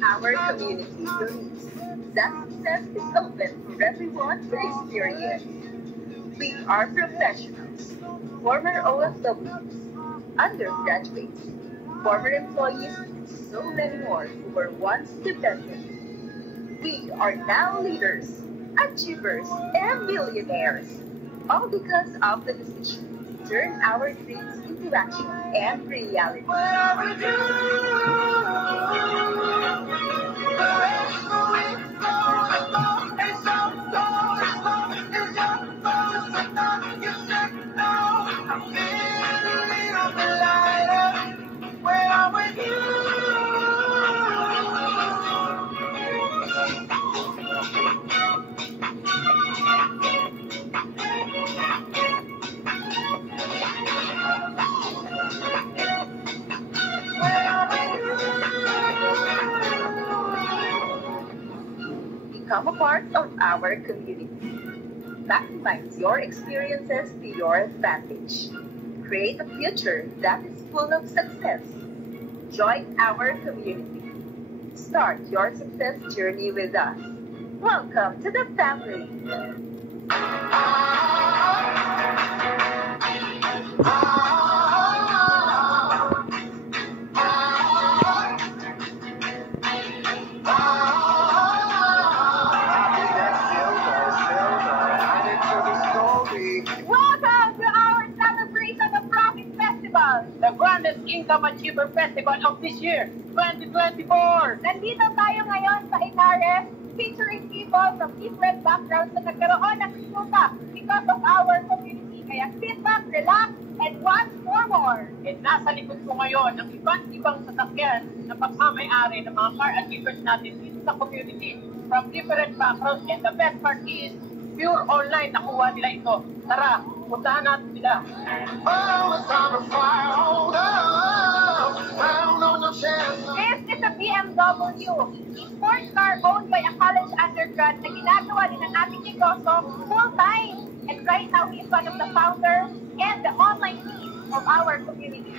Our community believes that success is open for everyone to experience. We are professionals, former OFWs, undergraduates, former employees, and so many more who were once dependent. We are now leaders, achievers, and millionaires, all because of the decision to turn our dreams into action and reality. Become a part of our community. Maximize your experiences to your advantage. Create a future that is full of success. Join our community. Start your success journey with us. Welcome to the family. The grandest income achiever festival of this year, 2024! Nandito tayo ngayon sa Inares, featuring people from different backgrounds na nagkaroon ng resulta because of our community. Kaya sit back, relax, and watch for more. And nasa likod ko ngayon ang iba't ibang sasakyan na pagmamayari ng mga car achievers natin dito sa community from different backgrounds. And the best part is, pure online nakuha nila ito. Tara, puntahan natin sila. This is a BMW, a sports car owned by a college undergrad na ginagawa din ng ating negosyo full-time. And right now, he is one of the founders and the online lead of our community.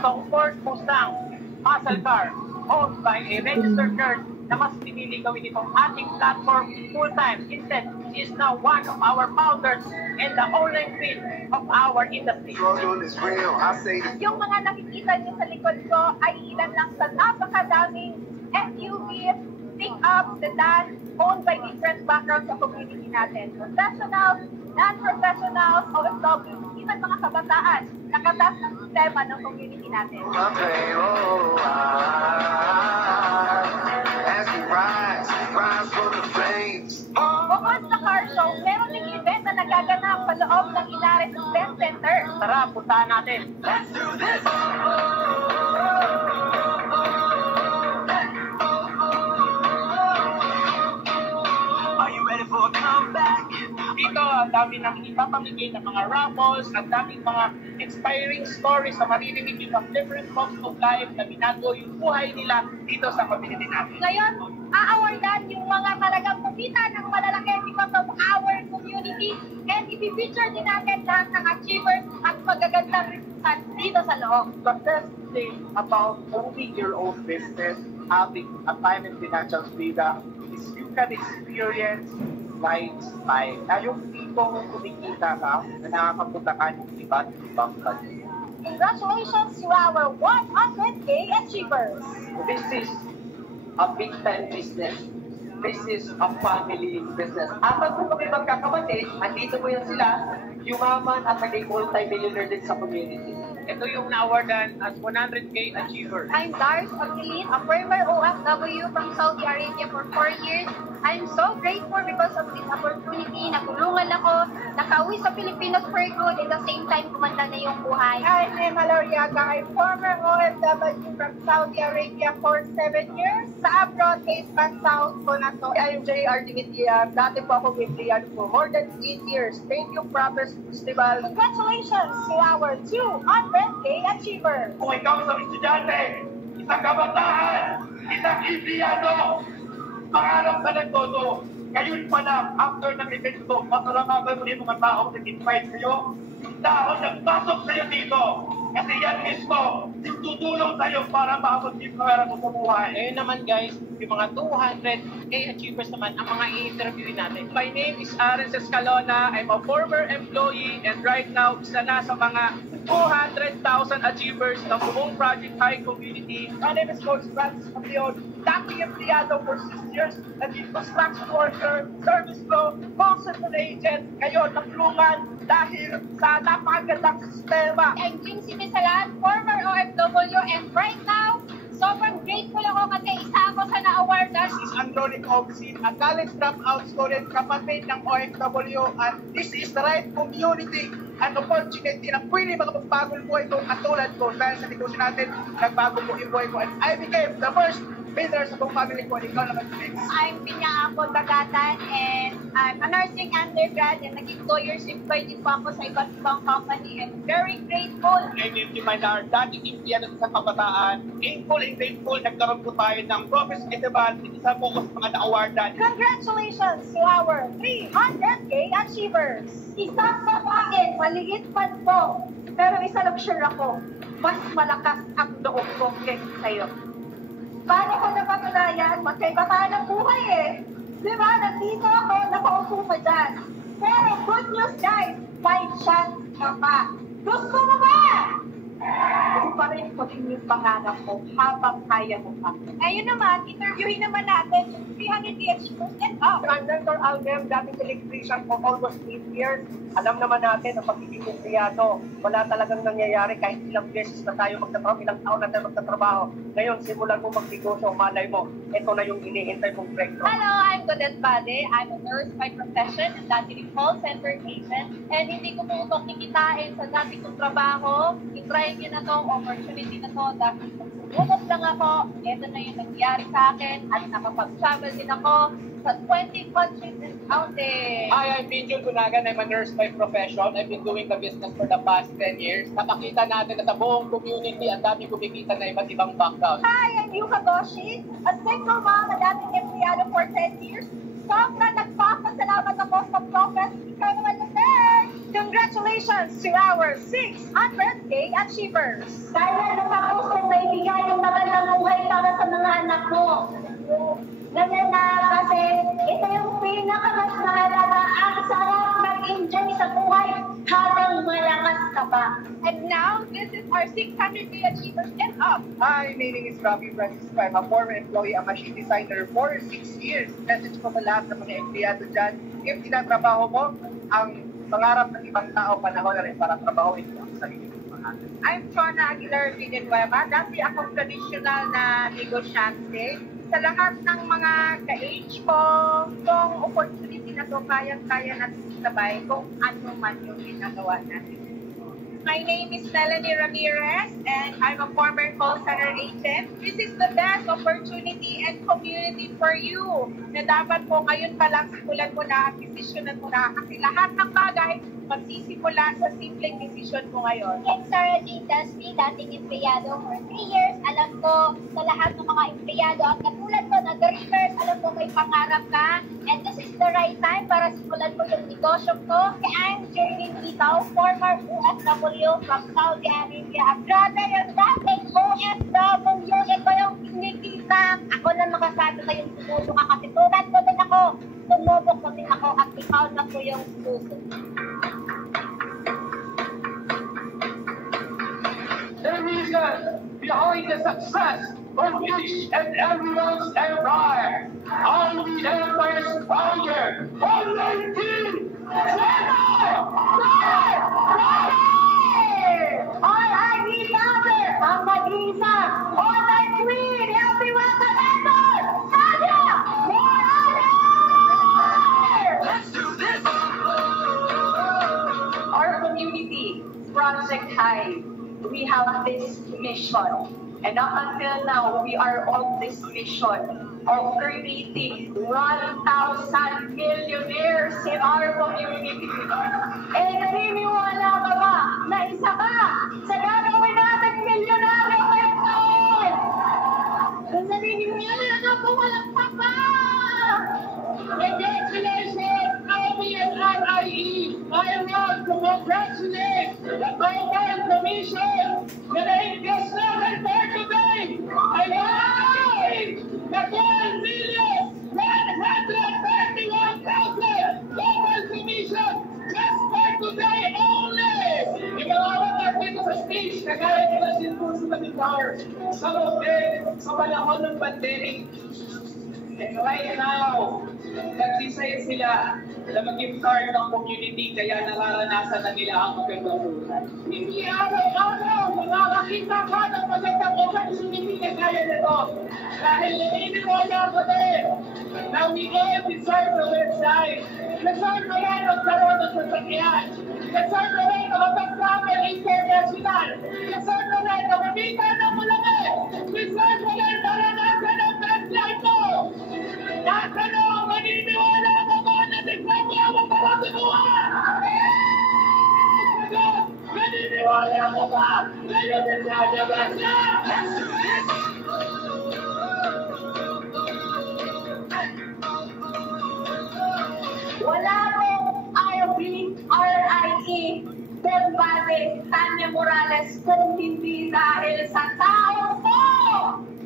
Itong Ford Mustang muscle car owned by a registered nurse na mas pinili gawin itong ating platform full-time. Instead, she is now one of our founders and the online queen of our industry. Yung mga nakikita niyo sa likod ko ay ilan lang sa napakadaming SUVs, pick-ups, sedan, owned by different backgrounds sa community natin. Professionals, non-professionals, OFWs, even mga kabataan, nakatas ng sistema ng community natin. Bukod sa car show, meron ding event na nagaganap sa loob ng Inares Event Center. Tara, puntahan natin. Let's do this! Are you ready for a comeback? Dito, ang dami nang ipapamigay ng mga raffles, ang daming mga inspiring stories na maririnig nyo from different walks of life na binago yung buhay nila dito sa community natin. Ngayon, a-awardan yung mga talagang kumita ng malalaki because of our community and i-feature din natin lahat ng achievers at magagandang results dito sa loob. The best thing about owning your own business, having a time and financial freedom, is you can experience lifestyle. Na yung tipong kumikita ka na nakakapunta ka ng iba't ibang banyo. Congratulations to our 100K achievers. This is a big time business. This is a family business. Apat po kami magkakapatid, andito po yan sila, yumaman at naging multi-millionaire din sa community. Ito yung na-awardan as 100K achiever. I'm Dars Ogilit, a former OFW from Saudi Arabia for 4 years. I'm so grateful because of this opportunity. Nakulungan ako, nakauwi sa Pilipinas for good, at the same time kumanda na yung buhay. I'm Emma Loriaga, I'm former OFW from Saudi Arabia for 7 years. Sa abroad, East and South ko na to. I'm J.R. Dimitian. Dati po ako Biblian for more than 8 years. Thank you, Prophets Festival. Congratulations to our 200K achievers. Kung ikaw isang estudyante, isang kabataan, isang Indiano, pangarap ka ng todo, ngayon pa lang, after ng event ito, masalangagan mo yung mga taong nag-invite sa'yo, taong nagpasok sa'yo dito. Kasi yan mismo, tutulong sa'yo para maabot yung pangarap mo sa buhay. Ngayon naman guys, yung mga 200K achievers naman ang mga i-interviewin natin. My name is Aaron Escalona. I'm a former employee and right now, isa na sa mga 200,000 achievers ng buong Project High Community. My name is Coach Francis Campion. Dating empleyado for 6 years, naging construction worker, service pro, call center agent, ngayon naglungan dahil sa napakagandang sistema. I'm Jinxie Misalan, former OFW, and right now, sobrang grateful ako kasi isa ako sa na-awardan. This is Andronic Obsin, a college dropout student, kapatid ng OFW, and this is the right community and opportunity na pwede makapagbago buhay ko katulad ko dahil sa negosyo natin, nagbago po yung buhay ko and I became the first builder sa buong family ko. Ikaw naman, Felix. I'm Pinya Apon Bagatan and I'm a nursing undergrad and naging 2 years employed din po ako sa iba't ibang company and very grateful. My name is Maynard, dating empleyado sa kabataan. Thankful and grateful, nagkaroon po tayo ng Prophets Festival, isa po ko sa mga na-awardan. Congratulations to our 300K achievers! Isa sa akin, maliit man po, pero isa lang sure ako, mas malakas ang loob ko kaysa sa'yo. Paano ko napatunayan? Magkaiba tayo ng buhay eh. Di ba? Nandito ako, nakaupo ka dyan. Pero good news guys, may chance ka pa. Gusto mo ba? Kung pa rin ko din yung pangarap mo habang kaya mo pa. Ayun naman, interviewin naman natin yung 300 achievers and up. I'm Dr. Alvem, dating electrician for almost 8 years. Alam naman natin ang pagiging empleyado. Wala talagang nangyayari kahit ilang beses na tayo magtatrabaho, ilang taon na tayo magtatrabaho. Ngayon, simulan mo magnegosyo, malay mo. Ito na yung hinihintay mong breakthrough. Hello, I'm Godet Bade. I'm a nurse by profession and dati rin call center agent. And hindi ko po ito kikitain sa dati kong trabaho. I-try niyo na itong opportunity na to dahil sumubok lang ako. Ito na yung nangyari sa akin at nakapag-travel din ako sa 20 countries and counting. Hi, I'm Pinjol Gunagan. I'm a nurse by profession. I've been doing the business for the past 10 years. Nakakita natin na sa buong community ang dami kumikita na iba't ibang background. Hi, I'm Yuka Goshi, a single mom na dating empleyado for 10 years. Sobrang nagpapasalamat ako sa Prophets. Ikaw naman na congratulations to our 600K achievers! Kaya natapos kong maibigay yung magandang buhay para sa mga anak mo. Ganyan na kasi ito yung pinakamas mahalaga. Ang sarap mag-enjoy sa buhay habang malakas ka pa. And now, this is our 600K achievers and up. Hi, my name is Robbie Francisco. I'm a former employee, a machine designer for 6 years. Message ko sa lahat ng mga empleyado dyan. If tinatrabaho mo, ang pangarap ng ibang tao, panahon na rin para trabahoin mo ang sarili mo. I'm Chona Aguilar Villanueva. Dati akong traditional na negosyante. Sa lahat ng mga ka-age ko, kung opportunity na to, kayang-kaya natin sabay kung ano man yung ginagawa natin. My name is Melanie Ramirez and I'm a former call center agent. This is the best opportunity and community for you na dapat po ngayon pa lang simulan mo na at desisyonan mo na kasi lahat ng bagay magsisimula sa simpleng desisyon mo ngayon. I'm Sarah Jean Dasby, dating empleyado for 3 years. Alam ko sa lahat ng mga empleyado at katulad ko na dreamers, alam ko may pangarap ka. And this is the right time para simulan mo yung negosyo ko. Kaya I'm Jerlyn Itaw, former OFW from Saudi Arabia. Grabe yung dating OFW. Ito yung kinikita. Ako na makasabi sa yung sumuso ka kasi tulad ko din ako. Tumubok ko din ako at ikaw na ko yung sumuso. behind the success of each and everyone's empire. I'll be the empire's founder. 119! R.I.P. Father, ang mag-iisa, all-night queen, everyone surrender! Tanya! More honor! Let's do this! Our community, Project Hive, we have this mission. And up until now, we are on this mission of creating 1,000 millionaires in our community. Eh, naniniwala ka ba na isa ka sa gagawin natin milyonaryo ngayon? Kung naniniwala ka, pumalang pa pa! Congratulations, LBNRIE! I want to congratulate the Global Commission that I guest level for today! I want to thank the 1,131,000 Global Commission just for today only! Ikalawang natin sa stage na gaya nila sinpuso na bitaw sa loob sa panahon ng pandemic. And right now, nagsisaya sila na mag-give card ng community kaya nararanasan na nila ang magandang buhay. Hindi araw-araw makakakita ka ng magandang opportunity na kaya nito. Dahil naniniwala ko din na we all deserve the website. Deserve na yan ang karoon ng sasakyan. Deserve na rin ang mag-travel international. Deserve na rin ang mamita ng mulaki. Deserve na rin naranasan ang best life mo. Tatanong, maniniwala ka ba na tignan mo ang magpapatuwa? Maniniwala ka ba na yun ang sadabas na? Wala pong RIE, Bombate, Tanya Morales, kung hindi dahil sa tao mo!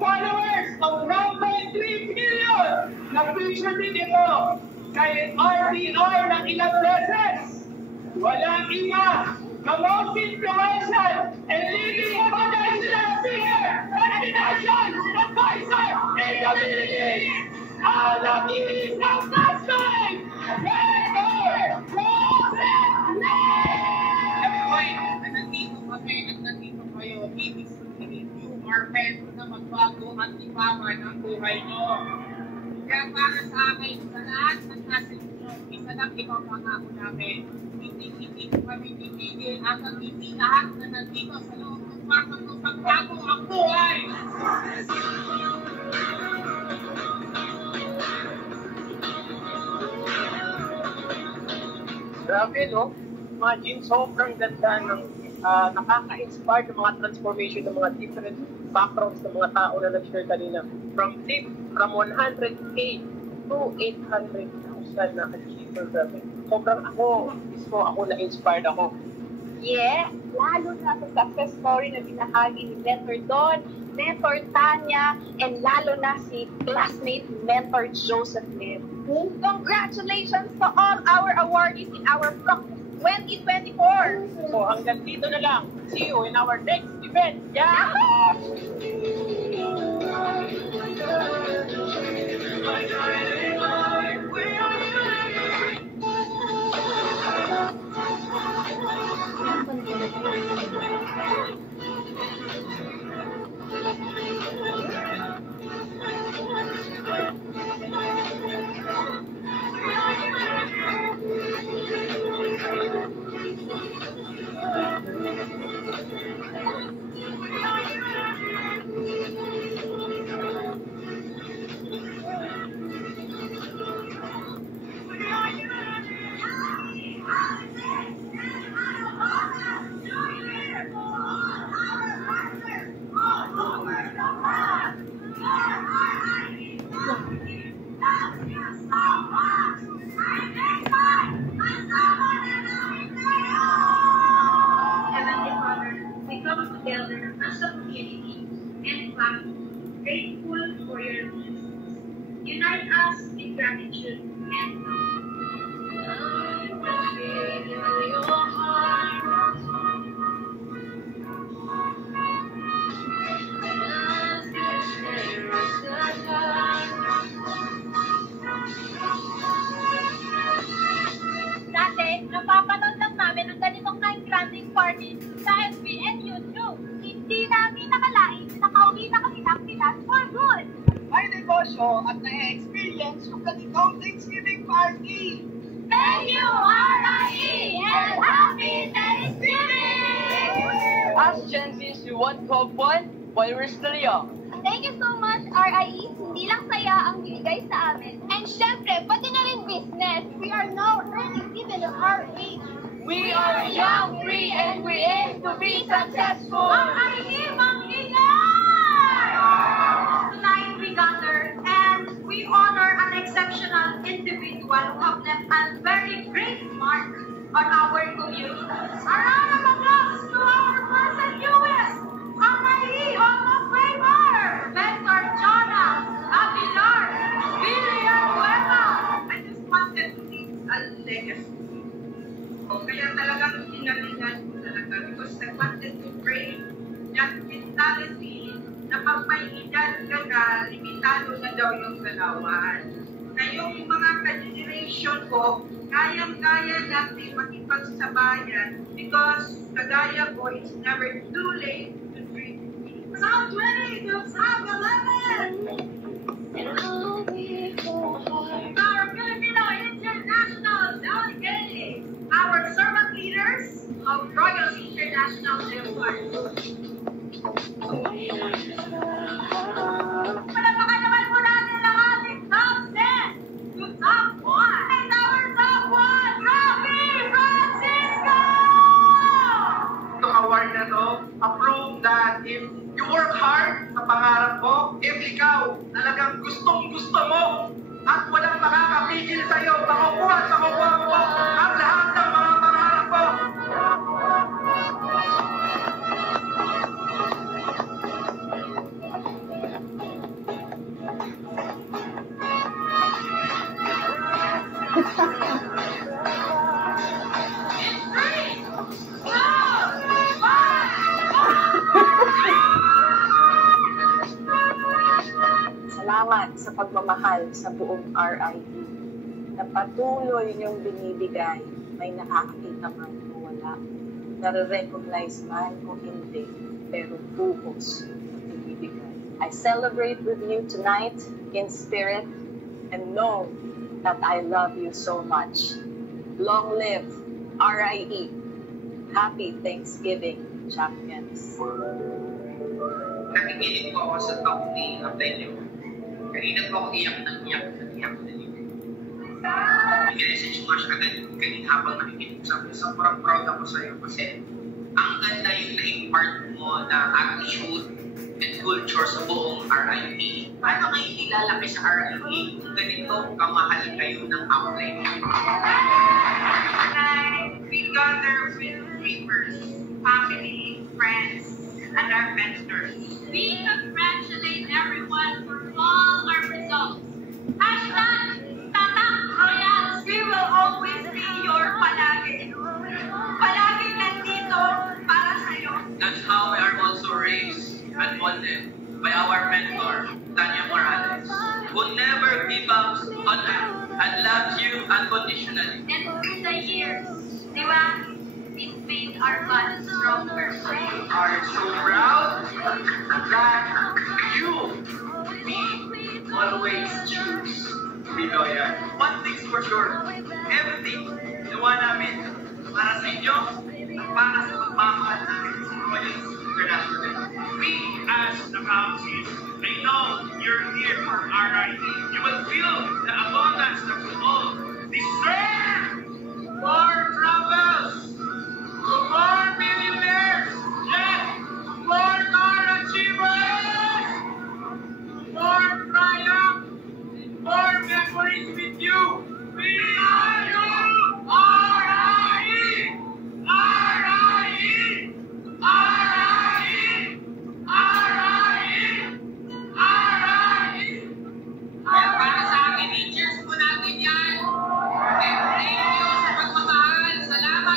Followers of 1.3 billion! Na-feature din ito kay RBR ng ilang beses. Walang iba, the most influential and leading organizational figure and financial advisor in the Philippines! Ang nakikinig ng plastic! Mayor Rosenblatt! Nandito kami at nandito kayo. Ibig sabihin, you are meant na magbago at ipaman ang buhay nyo. Kaya para sa akin, sa lahat ng nasa inyo, isa lang ikaw pangako namin. Hindi ko kami titigil hanggang hindi lahat na nandito sa loob ng kwarto ng pagbago ang buhay. Grabe, no? Imagine, sobrang ganda ng nakaka-inspire ng mga transformation ng mga different backgrounds ng mga tao na nag-share kanina. From 100K to 800,000 na achiever. Grabe. Sobrang ako na-inspired ako. Yeah, lalo na sa success story na binahagi ni Mentor Don, Mentor Tanya, and lalo na si classmate Mentor Joseph Lim. Congratulations to all our awardees in our Proc 2024! So hanggang dito na lang. See you in our next event. Yeah! Heavenly Father, we come together as a community and family, grateful for your blessings. Unite us in gratitude and love. negosyo at na-experience yung ganitong Thanksgiving party. Thank you, RIE, and Happy Thanksgiving! As Gen Zs, we want to have fun while we're still young. Thank you so much, RIE. Hindi lang saya ang binigay sa amin. And syempre, pati na rin business. We are now earning even at our age. We are young, free, and we aim to be successful. RIE, mag-ingay! Tonight we gather and we honor an exceptional individual who have left a very great mark on our community. A round of applause to our person US, RIE Hall of Famer, Professor Jonah Aguilar Villanueva. I just wanted to leave a legacy. Kaya talagang pinalihan ko talaga because I wanted to bring that mentality na pag may edad ka na, limitado na daw yung galawan. Na yung mga ka-generation ko, kayang-kaya natin makipagsabayan because kagaya ko, it's never too late to dream. Sound 20 to Sound 11! Our Filipino International Delegates, our servant leaders of Royal International Airport. Palapakan naman po natin ang ating top 10 to top 1. And our top 1, Rocky Francisco! Itong award na to, approve that if you work hard sa pangarap mo, if ikaw talagang gustong-gusto mo at walang makakapigil sa'yo, makukuha at makukuha mo ang lahat ng mga pangarap mo. Salamat sa pagmamahal sa buong RIE na patuloy niyong binibigay, may nakakakita man o wala, nare-recognize man o hindi, pero buhos na binibigay. I celebrate with you tonight in spirit and know that I love you so much. Long live RIE. Happy Thanksgiving, champions. Nakikinig po ako sa talk ni Abelio. Kanina po ako iyak na iyak. Nag-message ko siya agad kanina habang nakikinig ko sa akin. Sobrang proud ako sa'yo kasi ang ganda yung na-impart mo na attitude and culture sa buong RIE. Paano kayo nilalaki sa RIE kung ganito kamahal kayo ng outlet? Tonight, we gather with dreamers, family, friends, and our mentors. We congratulate everyone for all our results. Hashtag Tatak Royals. We will always be your palagi. Palagi nandito para sa'yo. That's how we are also raised and bonded by our mentor, Tanya Morales, who never gives up on us and loves you unconditionally. And through the years, di ba, it made our bonds stronger. We are so proud that you, we always choose to be loyal. One thing's for sure, everything nawa namin para sa inyo at para sa pagmamahal natin sa Royals International. We, as the Council, I know you're here for RIE. You will feel the abundance that we all deserve. More travels! More millionaires! Yes! More car achievers! More triumph! More memories with you! We are you! RIE! RIE! RIE! RIE! RIE! Kaya para sa akin, cheers po natin yan. And thank you sa pagmamahal. Salamat!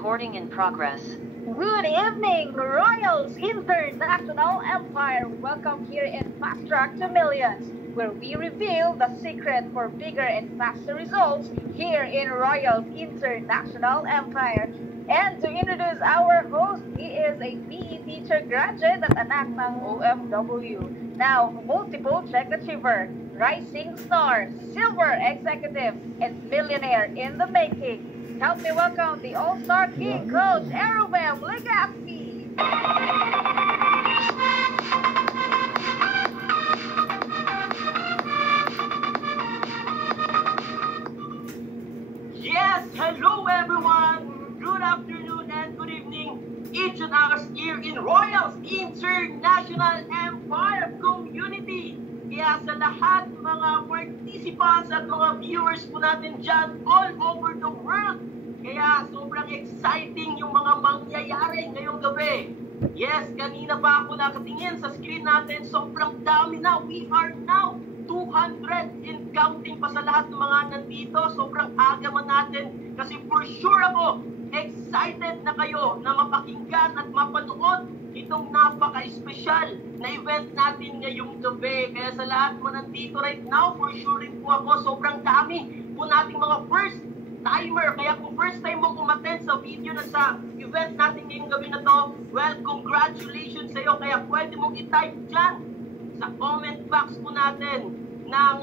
Recording in progress. Good evening, Royals International Empire. Welcome here in Fast Track to Millions, where we reveal the secret for bigger and faster results here in Royals International Empire. And to introduce our host, he is a PE teacher graduate at anak ng OFW. Now, multiple check achiever, rising star, silver executive, and millionaire in the making. Help me welcome the All-Star King Coach Erubem Legaspi. Yes, hello everyone. Good afternoon and good evening. Each and us here in Royals International Empire Community. Kaya sa lahat mga participants at mga viewers po natin dyan all over the world. Kaya sobrang exciting yung mga mangyayari ngayong gabi. Yes, kanina pa ako nakatingin sa screen natin. Sobrang dami na. We are now 200 and counting pa sa lahat ng mga nandito. Sobrang agaman natin. Kasi for sure ako, excited na kayo na mapakinggan at mapanood itong napaka-espesyal na event natin ngayong gabi. Kaya sa lahat mo nandito right now, for sure rin po ako, sobrang dami po nating mga first timer. Kaya kung first time mo umattend sa video na sa event natin ngayong gabi na to, well, congratulations sa iyo. Kaya pwede mong i-type dyan sa comment box po natin ng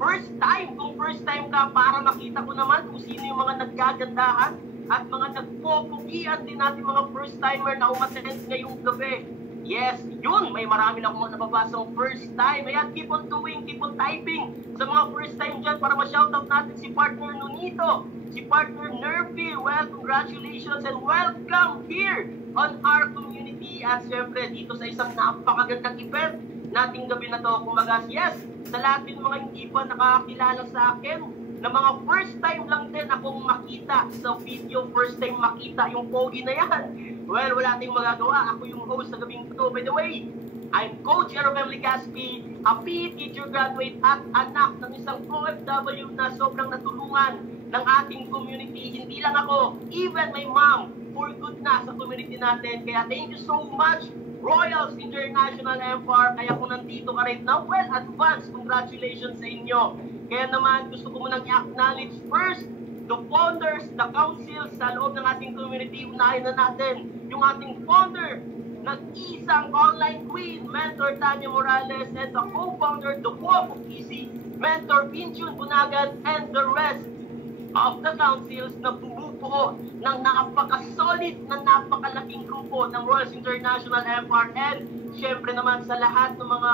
first time, kung first time ka, para makita ko naman kung sino yung mga naggagandahan at mga nagpopugian din natin mga first timer na umattend ngayong gabi. Yes, yun, may marami na akong nababasang first time. Ayan, keep on doing, keep on typing sa mga first time dyan para ma-shoutout natin si partner Nunito, si partner Nervy. Well, congratulations and welcome here on our community. At syempre dito sa isang napakagandang event nating gabi na to. Kumaga, yes, sa lahat din mga hindi pa nakakilala sa akin, na mga first time lang din akong makita sa video, first time makita yung pogi na yan. Well, wala tayong magagawa. Ako yung host sa gabing ito. By the way, I'm Coach Erubem Legaspi, a PE teacher graduate at anak ng isang OFW na sobrang natulungan ng ating community. Hindi lang ako, even my mom, for good na sa community natin. Kaya thank you so much, Royals International Empire. Kaya kung nandito ka right now, well, advance congratulations sa inyo. Kaya naman gusto ko munang i-acknowledge first the founders, the council sa loob ng ating community. Unahin na natin yung ating founder, nag-isang online queen, Mentor Tanya Morales, and the co-founder, the Wolf of Easy, Mentor Pinchun Bunagan, and the rest of the councils na bumubuo ng napaka-solid na napakalaking grupo ng Royals International Empire. And syempre naman sa lahat ng mga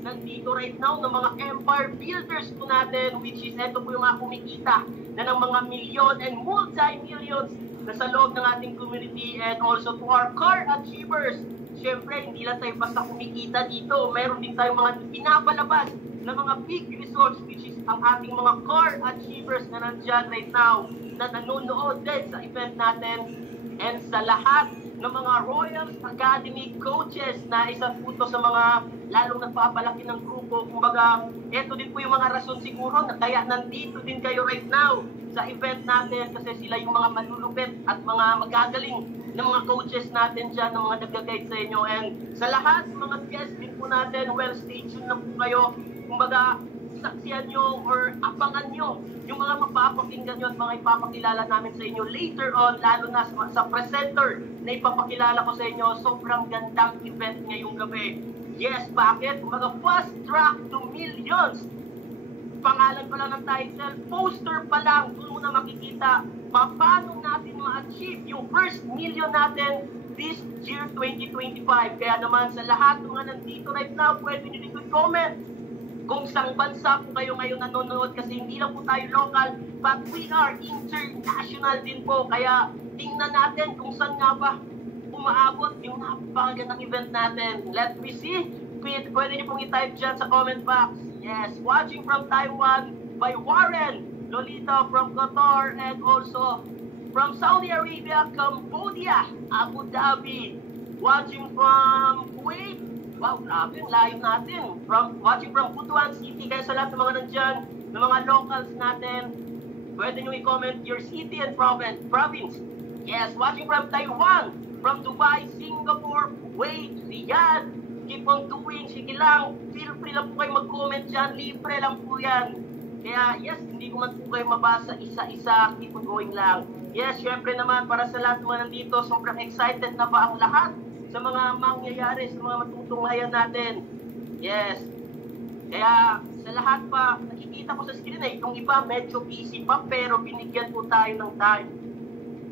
nandito right now, ng mga empire builders po natin, which is ito po yung mga kumikita na ng mga milyon and multi-millions na sa loob ng ating community. And also to our car achievers, syempre hindi lang tayo basta kumikita dito, meron din tayong mga pinapalabas na mga big results, which is ang ating mga car achievers na nandyan right now na nanonood din sa event natin. And sa lahat ng mga Royals Academy coaches na isa po sa mga lalong nagpapalaki ng grupo. Kumbaga, ito din po yung mga rason siguro na kaya nandito din kayo right now sa event natin, kasi sila yung mga malulupit at mga magagaling ng mga coaches natin dyan, ng mga nag-guide sa inyo. And sa lahat, mga guests din po natin, well, stay tuned na po kayo. Kumbaga, saksiyan nyo or abangan nyo yung mga mapapakinggan nyo at mga ipapakilala namin sa inyo later on, lalo na sa presenter na ipapakilala ko sa inyo. Sobrang gandang event ngayong gabi. Yes, bakit? Kumbaga, fast track to millions. Pangalan pa lang ng title, poster pa lang, doon mo na makikita paano natin ma-achieve yung first million natin this year 2025. Kaya naman sa lahat ng mga nandito right now, pwede nyo din comment kung saan bansa po kayo ngayon nanonood, kasi hindi lang po tayo local, but we are international din po. Kaya tingnan natin kung saan nga ba umaabot yung napakagandang event natin. Let me see. Pwede niyo pong i-type dyan sa comment box. Yes, watching from Taiwan by Warren, Lolita from Qatar, and also from Saudi Arabia, Cambodia, Abu Dhabi. Watching from Kuwait. Wow, grabe, layo natin. Watching from Butuan City. Kaya sa lahat ng mga nandyan, ng mga locals natin, pwede nyo i-comment your city and province. Yes, watching from Taiwan, from Dubai, Singapore, Kuwait, Riyadh. Keep on doing. Sige lang. Feel free lang po kayo mag-comment dyan. Libre lang po yan. Kaya yes, hindi ko man po kayo mabasa isa-isa. Keep on going lang. Yes, syempre naman para sa lahat mga nandito, sobrang excited na ba ang lahat sa mga mangyayari, sa mga matutunghayan natin. Yes. Kaya sa lahat pa, nakikita ko sa screen yung iba medyo busy pa pero binigyan po tayo ng time.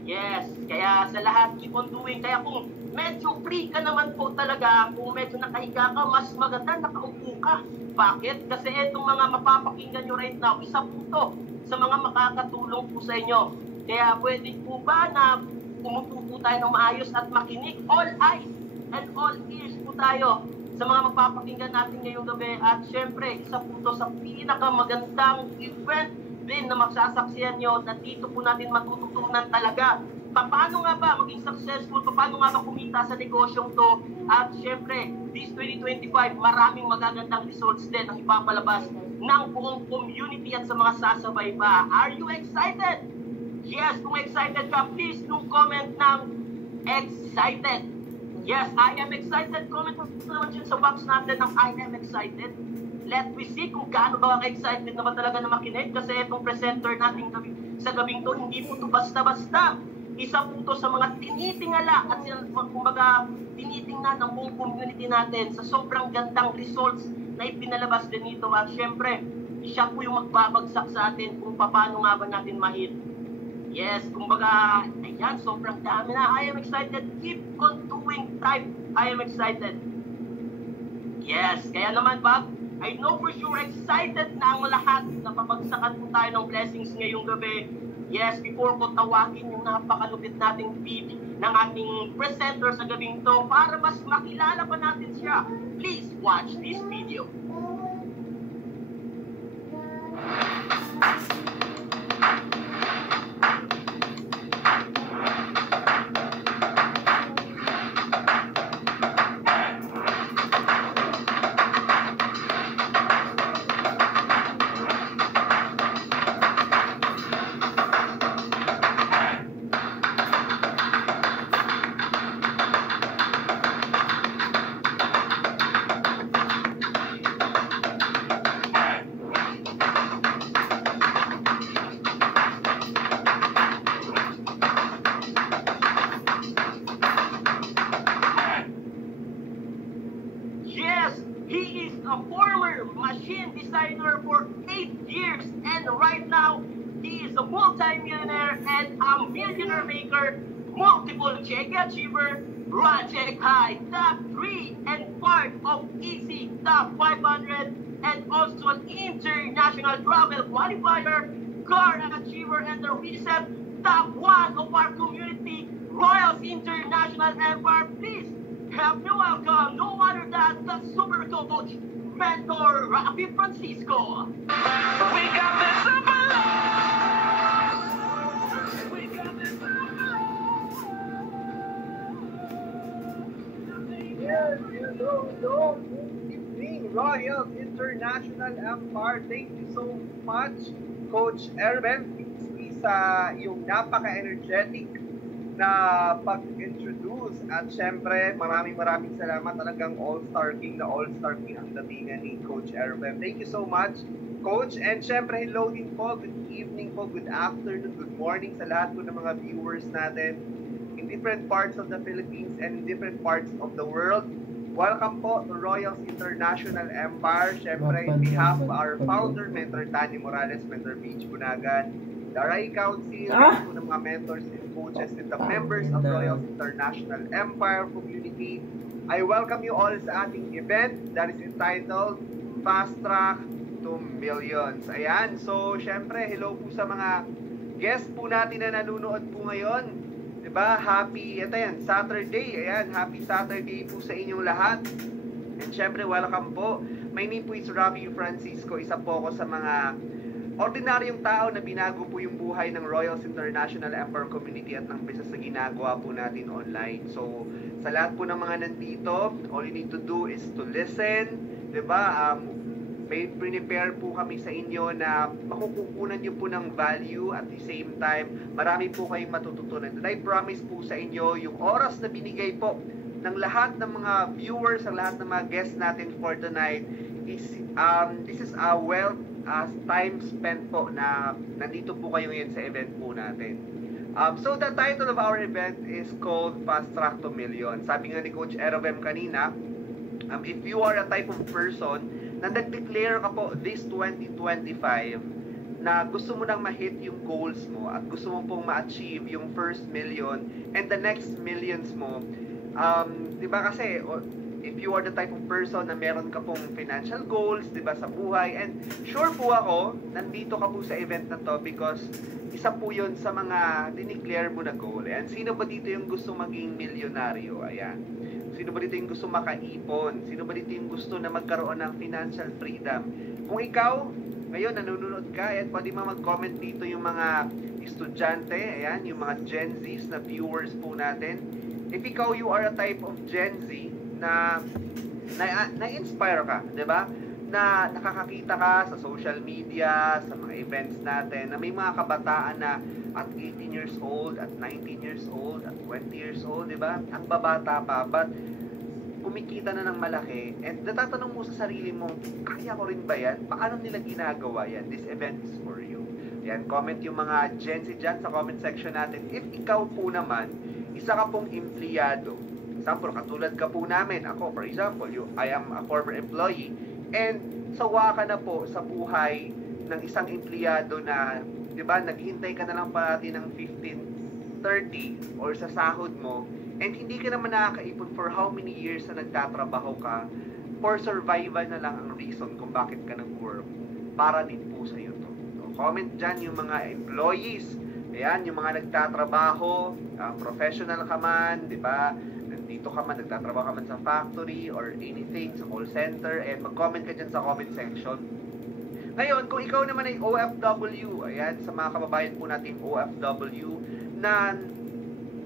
Yes, kaya sa lahat, keep on doing. Kaya kung medyo free ka naman po talaga, kung medyo nakahiga ka, mas maganda nakaupo ka. Bakit? Kasi itong mga mapapakinggan nyo right now, isa po to sa mga makakatulong po sa inyo. Kaya pwede po ba na umupo po tayo ng maayos at makinig? All eyes and all ears po tayo sa mga mapapakinggan natin ngayong gabi. At syempre, isa po to sa pinakamagandang event din na magsasaksiyan nyo na dito po natin matututunan talaga. Paano nga ba maging successful? Paano nga ba kumita sa negosyong to? At syempre, this 2025, maraming magagandang results din ang ipapalabas ng buong community at sa mga sasabay pa. Are you excited? Yes, kung excited ka, please do comment ng excited. Yes, I am excited. Comment mo naman dyan sa box natin ng I am excited. Let me see kung gaano ba excited na ba talaga na makinig kasi itong presenter natin sa gabing to, hindi po ito basta-basta. Isa po ito sa mga tinitingala at kumbaga tinitingnan ng buong community natin sa sobrang gandang results na ipinalabas din ito. At syempre, siya po yung magbabagsak sa atin kung paano nga ba natin ma-hit. Yes, kumbaga, ayan, sobrang dami na. I am excited. Keep on doing. Type, I am excited. Yes, kaya naman ba, I know for sure excited na ang lahat na papagsakan po tayo ng blessings ngayong gabi. Yes, before ko tawagin yung napakalupit nating feed ng ating presenter sa gabing to para mas makilala pa natin siya, please watch this video. Multiple check achiever, project high, top 3 and part of EC top 500 and also an international travel qualifier, car achiever and the recent top 1 of our community, Royals International Empire. Please help me welcome no other than the super coach, Mentor Rafi Francisco. We got this super love. Yes, hello, good evening, Royals International Empire. Thank you so much, Coach Erben, sa iyong napaka-energetic na pag-introduce. At syempre, maraming salamat. Talagang all-star king ang datingan ni Coach Erben. Thank you so much, Coach. And syempre, hello din po, good evening po, good afternoon, good morning sa lahat po ng mga viewers natin in different parts of the Philippines and in different parts of the world. Welcome po to Royals International Empire. Syempre, on behalf of our founder, Mentor Tani Morales, Mentor Beach Bunagan, the RAI Council, ng mga mentors and coaches and the members of Royals International Empire community, I welcome you all sa ating event that is entitled Fast Track to Millions. Ayan, so syempre, hello po sa mga guests po natin na nanonood po ngayon. Diba? Happy, ito yan, Saturday. Ayan, happy Saturday po sa inyong lahat. And syempre, welcome po. My name po is Rafi Francisco. Isa po ako sa mga ordinaryong tao na binago po yung buhay ng Royals International Empire Community at ng business na ginagawa po natin online. So, sa lahat po ng mga nandito, all you need to do is to listen. Diba? may prepare po kami sa inyo na makukukunan nyo po ng value at the same time, marami po kayong matututunan. And I promise po sa inyo, yung oras na binigay po ng lahat ng mga viewers, ang lahat ng mga guests natin for tonight, is this is a well time spent po na nandito po kayo ngayon sa event po natin. So the title of our event is called Fast Track to Million. Sabi nga ni Coach Erovem kanina, if you are a type of person na nag-declare ka po this 2025 na gusto mo nang ma-hit yung goals mo at gusto mo pong ma-achieve yung first million and the next millions mo, diba kasi if you are the type of person na meron ka pong financial goals, diba, sa buhay, and sure po ako, nandito ka po sa event na to because isa po yun sa mga dineclare mo na goal. And sino ba dito yung gusto maging milyonaryo? Ayan. Sino ba dito yung gusto makaipon? Sino ba dito yung gusto na magkaroon ng financial freedom? Kung ikaw, ngayon nanonood ka, at pwede mo mag-comment dito yung mga estudyante, ayan, yung mga Gen Zs na viewers po natin. If ikaw, you are a type of Gen Z na na-inspire ka, di ba? Na nakakakita ka sa social media, sa mga events natin, na may mga kabataan na at 18 years old, at 19 years old, at 20 years old, di ba? Ang babata pa, but kumikita na ng malaki, and natatanong mo sa sarili mo, kaya ko rin ba yan? Paano nila ginagawa yan? This event is for you. Yan, comment yung mga Gen Z dyan sa comment section natin. If ikaw po naman, isa ka pong empleyado, example, katulad ka po namin, ako, for example, I am a former employee, and sawa ka na po sa buhay ng isang empleyado na, di ba, naghintay ka na lang pati ng 15-30 or sa sahod mo, and hindi ka naman nakakaipon for how many years na nagtatrabaho ka, for survival na lang ang reason kung bakit ka nag-work, para din po sa iyo to. So, comment dyan yung mga employees, ayan, yung mga nagtatrabaho, professional ka man, di ba, dito ka man, nagtatrabaho ka man sa factory or anything, sa call center, and mag-comment ka dyan sa comment section. Ngayon, kung ikaw naman ay OFW, ayan, sa mga kababayan po natin OFW, na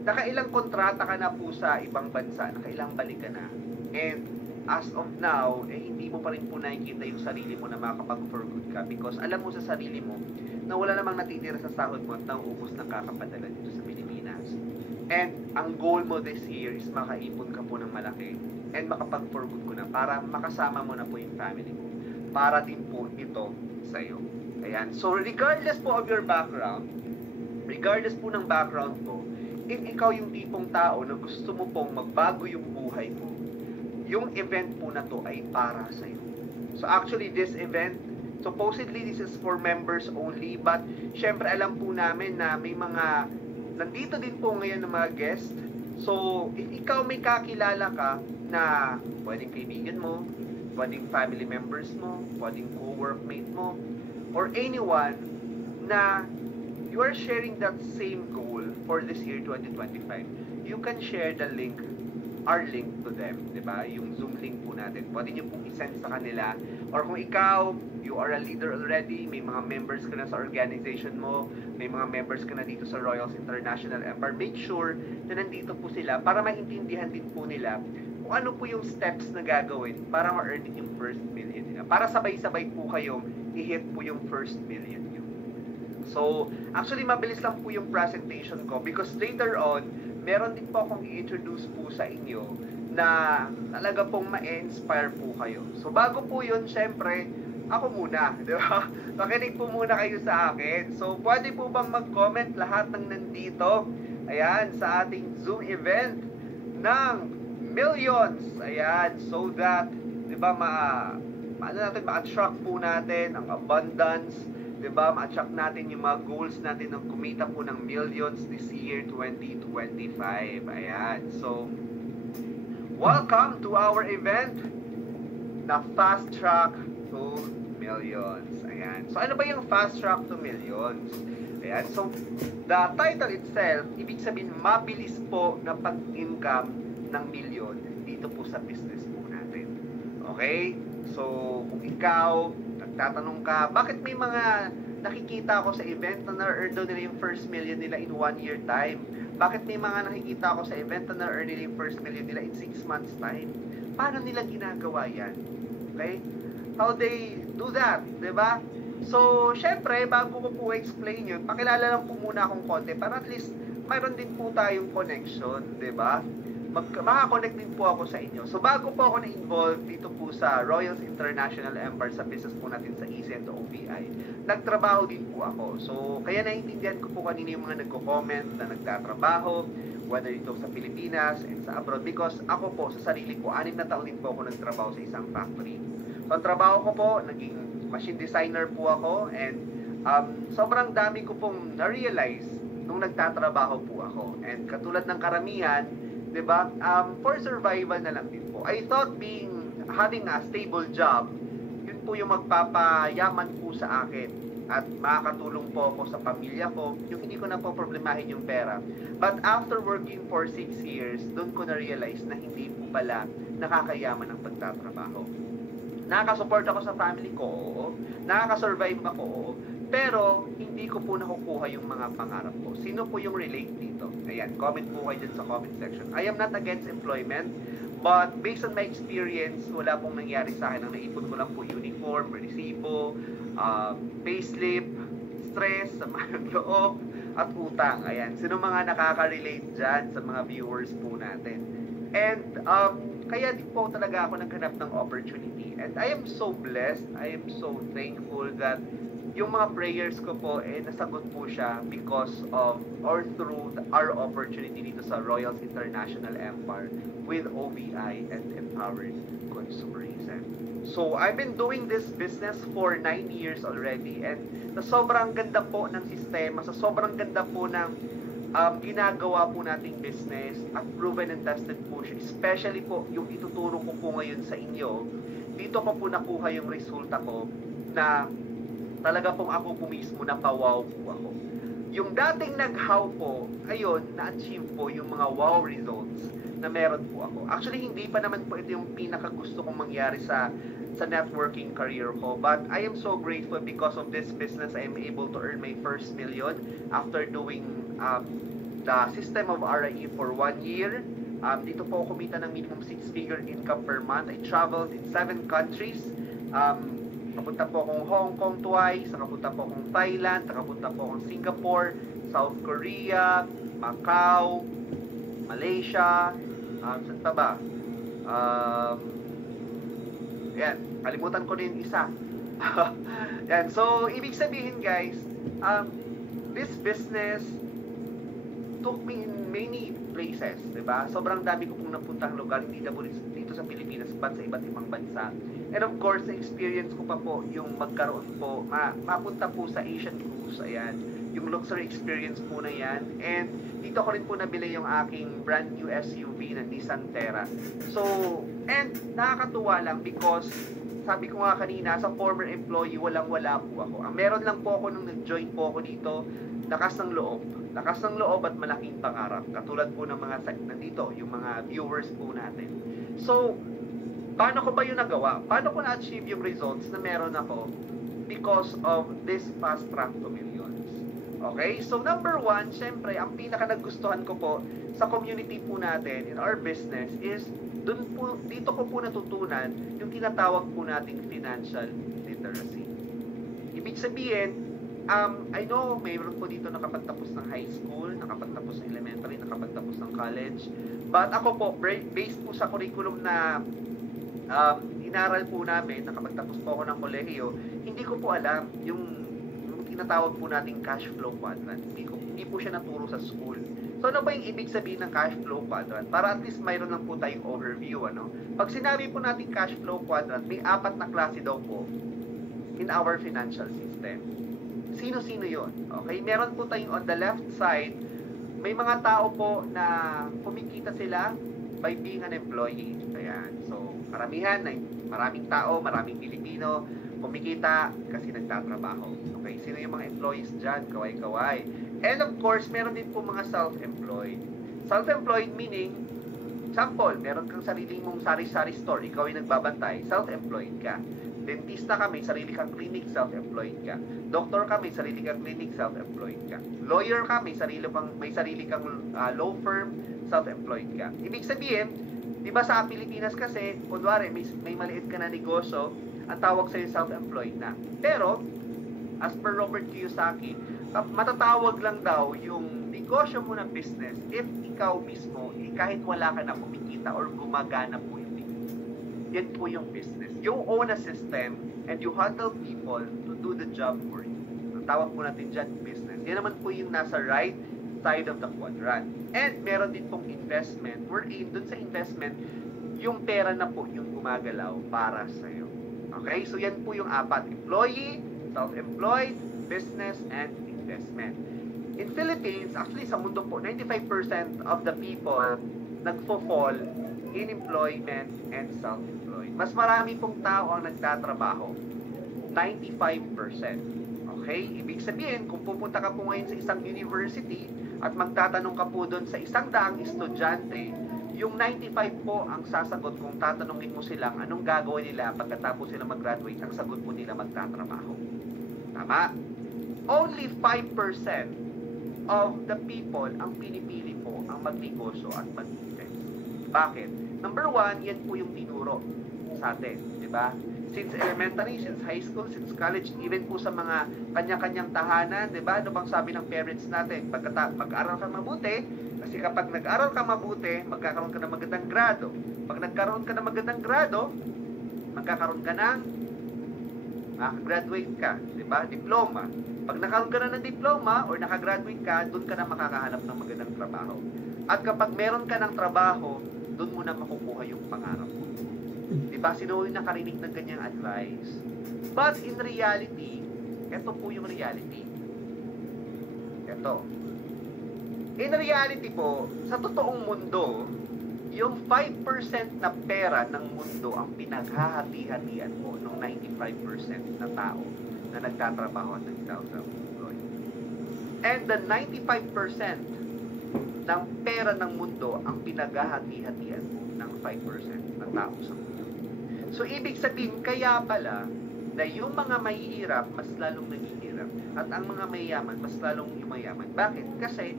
nakailang kontrata ka na po sa ibang bansa, nakailang balik ka na, and as of now, hindi mo pa rin po nakikita yung sarili mo na makakapag-for good ka because alam mo sa sarili mo na wala namang natitira sa sahod mo at nauubos ng kakapadala dito sa Pilipinas. And ang goal mo this year is makaipon ka po ng malaki and makapag-for good ko na para makasama mo na po yung family mo. Para din po ito sa iyo. Ayan. So regardless po of your background, regardless po ng background mo, if ikaw yung tipong tao na gusto mo pong magbago yung buhay mo, yung event po na to ay para sa iyo. So actually this event, supposedly this is for members only, but syempre alam po namin na may mga nandito din po ngayon ng mga guest. So, if ikaw may kakilala ka na pwedeng kaibigan mo, pwedeng family members mo, pwedeng co-workmate mo, or anyone na you are sharing that same goal for this year 2025, you can share the link, our link to them, diba? Yung Zoom link po natin. Pwede nyo pong isend sa kanila. Or kung ikaw, you are a leader already, may mga members ka na sa organization mo, may mga members ka na dito sa Royals International Empire, make sure na nandito po sila para maintindihan din po nila kung ano po yung steps na gagawin para ma-earn yung first million nila. Para sabay-sabay po kayong i-hit po yung first million nyo. So, actually, mabilis lang po yung presentation ko because later on, meron din po akong i-introduce po sa inyo na talaga pong ma-inspire po kayo. So, bago po yun, syempre, ako muna, di ba? Makinig po muna kayo sa akin. So, pwede po bang mag-comment lahat ng nandito, ayan, sa ating Zoom event ng millions, ayan, so that, di ba, ma-attract po natin ang abundance, di ba, ma-attract natin yung mga goals natin ng kumita po ng millions this year 2025, ayan. So, welcome to our event na Fast Track to Millions. Ayan. So, ano ba yung Fast Track to Millions? Ayan. So, the title itself, ibig sabihin, mabilis po na pag-income ng million dito po sa business po natin. Okay? So, kung ikaw, nagtatanong ka, bakit may mga nakikita ako sa event na na-earn daw nila yung first million nila in 1 year time? Bakit may mga nakikita ako sa event na na-earn nila yung first million nila in 6 months time? Paano nila ginagawa yan? Okay? do that, di ba? So, syempre, bago ko po explain yun, pakilala lang po muna akong konti para at least mayroon din po tayong connection, di ba? Makakonect din po ako sa inyo. So, bago po ako na-involve dito po sa Royals International Empire sa business po natin sa EC and OVI, nagtrabaho din po ako. So, kaya naiintindihan ko po kanina yung mga nagko-comment na nagtatrabaho, whether ito sa Pilipinas and sa abroad, because ako po, sa sarili ko, 6 na taon din po ako nagtrabaho sa isang factory. So, ang trabaho ko po, naging machine designer po ako, and sobrang dami ko pong na-realize nung nagtatrabaho po ako. And katulad ng karamihan, diba, for survival na lang din po. I thought having a stable job, yun po yung magpapayaman po sa akin at makakatulong po ako sa pamilya ko, yung hindi ko na po problemahin yung pera. But after working for 6 years, doon ko na-realize na hindi po pala nakakayaman ang pagtatrabaho. Nakaka-support ako sa family ko, oo. Nakaka-survive ako, oo. Pero, hindi ko po nakukuha yung mga pangarap ko. Sino po yung relate dito? Ayan, comment po kayo dyan sa comment section. I am not against employment, but based on my experience, wala pong nangyari sa akin. Ang naipon ko lang po uniform, resibo, payslip, stress, sama ng loob, at utang. Ayan, sino mga nakaka-relate dyan sa mga viewers po natin? And, kaya din po talaga ako naghanap ng opportunity. And I am so blessed, I am so thankful that yung mga prayers ko po, nasagot po siya because of or through our opportunity dito sa Royals International Empire with OVI and Empowered Consumerism. So, I've been doing this business for 9 years already, and sa sobrang ganda po ng sistema, sa sobrang ganda po ng ginagawa po nating business at proven and tested po siya, especially po yung ituturo ko po ngayon sa inyo, dito ko po nakuha yung resulta ko na talaga pong ako po mismo napawaw po ako. Yung dating nag-how po, ayun, na-achieve po yung mga wow results na meron po ako. Actually, hindi pa naman po ito yung pinakagusto kong mangyari sa networking career ko. But I am so grateful because of this business, I am able to earn my first million after doing the system of RIE for 1 year. Dito po ako kumita ng minimum 6-figure income per month. I traveled in 7 countries. Nakapunta po akong Hong Kong twice, nakapunta po akong Thailand, nakapunta po akong Singapore, South Korea, Macau, Malaysia, saan pa ba? Yan, kalimutan ko din isa. Yan, so ibig sabihin guys, this business took me in many places, diba? Sobrang dami ko pong napuntang lugar, hindi na po dito sa Pilipinas, but sa iba't ibang bansa. And of course, na-experience ko pa po yung magkaroon po, mapunta po sa Asian Cruise, ayan, yung luxury experience po na yan. And dito ko rin po nabili yung aking brand new SUV na Nissan Terra. So, and nakakatuwa lang because, sabi ko nga kanina, sa former employee, walang-wala po ako. Ang meron lang po ako nung nag-join po ako dito, lakas ng loob. Lakas ng loob at malaking pangarap. Katulad po ng mga nandito, yung mga viewers po natin. So, paano ko ba yung nagawa? Paano ko na-achieve yung results na meron ako because of this fast track to millions? Okay? So, number 1, syempre, ang pinaka nagustuhan ko po sa community po natin in our business is dito ko po natutunan yung tinatawag po nating financial literacy. Ibig sabihin, I know mayroon po dito nakapagtapos ng high school, nakapagtapos ng elementary, nakapagtapos ng college. But ako po, based po sa curriculum na inaral po namin, nakapagtapos po ako ng kolehiyo, hindi ko po alam yung tinatawag po nating cash flow quadrant. Hindi po siya naturo sa school. So ano ba yung ibig sabihin ng cash flow quadrant? Para at least mayroon lang po tayong overview, ano? Pag sinabi po natin cash flow quadrant, may 4 na klase daw po in our financial system. Sino-sino yon? Okay, meron po tayong on the left side, may mga tao po na kumikita sila by being an employee. Ayan. So, maraming tao, maraming Pilipino, kumikita kasi nagtatrabaho. Okay, sino yung mga employees dyan? Kaway-kaway. And of course, meron din po mga self-employed. Self-employed meaning, sample, meron kang sarili mong sari-sari store, ikaw ay nagbabantay, self-employed ka. Dentista ka, may sarili kang clinic, self-employed ka. Doktor ka, may sarili kang clinic, self-employed ka. Lawyer ka, may sarili kang law firm, self-employed ka. Ibig sabihin, di ba sa Pilipinas kasi, kunwari, may maliit ka na negosyo, ang tawag sa'yo self-employed na. Pero, as per Robert Kiyosaki, matatawag lang daw yung negosyo mo na business if ikaw mismo, kahit wala ka na kumikita or gumagana po yung business. Yan po yung business. You own a system and you handle people to do the job for you. Ang tawag po natin dyan, business. Yan naman po yung nasa right side of the quadrant. And meron din pong investment. We're in dun sa investment, yung pera na po yung gumagalaw para sa'yo. Okay? So yan po yung apat. Employee, self-employed, business, and investment. In Philippines, actually sa mundo po, 95% of the people nagfo-fall in employment and self-employed. Mas marami pong tao ang nagtatrabaho. 95%. Okay? Ibig sabihin, kung pupunta ka po ngayon sa isang university at magtatanong ka po doon sa 100 estudyante, yung 95 po ang sasagot kung tatanungin mo silang anong gagawin nila pagkatapos sila mag-graduate, ang sagot po nila magtatrabaho. Tama? Only 5% of the people ang pinipili po ang magnegosyo at mag-invest. Bakit? Number one, yan po yung tinuro sa atin. Diba? Since elementary, since high school, since college, even po sa mga kanya-kanyang tahanan, diba? Ano bang sabi ng parents natin? Mag-aral ka mabuti, kasi kapag nag-aral ka mabuti, magkakaroon ka ng magandang grado. Pag nagkaroon ka ng magandang grado, magkakaroon ka ng graduate ka, diba? Diploma. Pag nakaroon ka na ng diploma or nakagraduate ka, doon ka na makakahanap ng magandang trabaho. At kapag meron ka ng trabaho, doon mo na makukuha yung pangarap mo. Diba? Sino yung nakarinig ng ganyang advice? But in reality, ito po yung reality. Ito. In reality po, sa totoong mundo, yung 5% na pera ng mundo ang pinaghahati-hatian po ng 95% na tao na nagtatrabaho at nagtatrabaho. And the 95% ng pera ng mundo ang pinaghahati-hatian ng 5% na tao sa mundo. So, ibig sabihin, kaya pala na yung mga mahihirap, mas lalong naghihirap. At ang mga mayayaman, mas lalong yumayaman. Bakit? Kasi,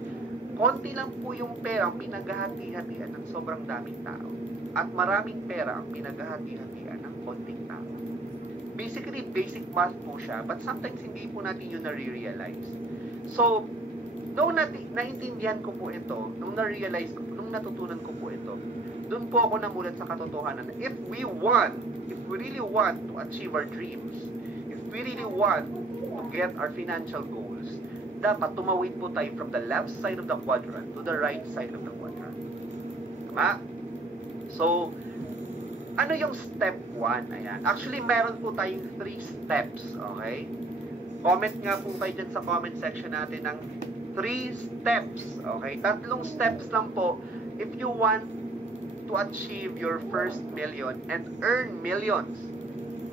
konti lang po yung pera ang pinaghahati-hatian ng sobrang daming tao. At maraming pera ang pinaghahati-hatian ng konting tao. Basically, basic math po siya, but sometimes hindi po natin yun nare-realize. So, nung naintindihan ko po ito, nung na-realize ko, nung natutunan ko po ito, doon po ako namulat sa katotohanan na if we really want to achieve our dreams, if we really want to get our financial goals, dapat tumawid po tayo from the left side of the quadrant to the right side of the quadrant. Tama? So, ano yung step 1? Ayan. Actually, meron po tayong 3 steps. Okay? Comment nga po kayo dyan sa comment section natin ng 3 steps. Okay? 3 steps lang po if you want to achieve your first million and earn millions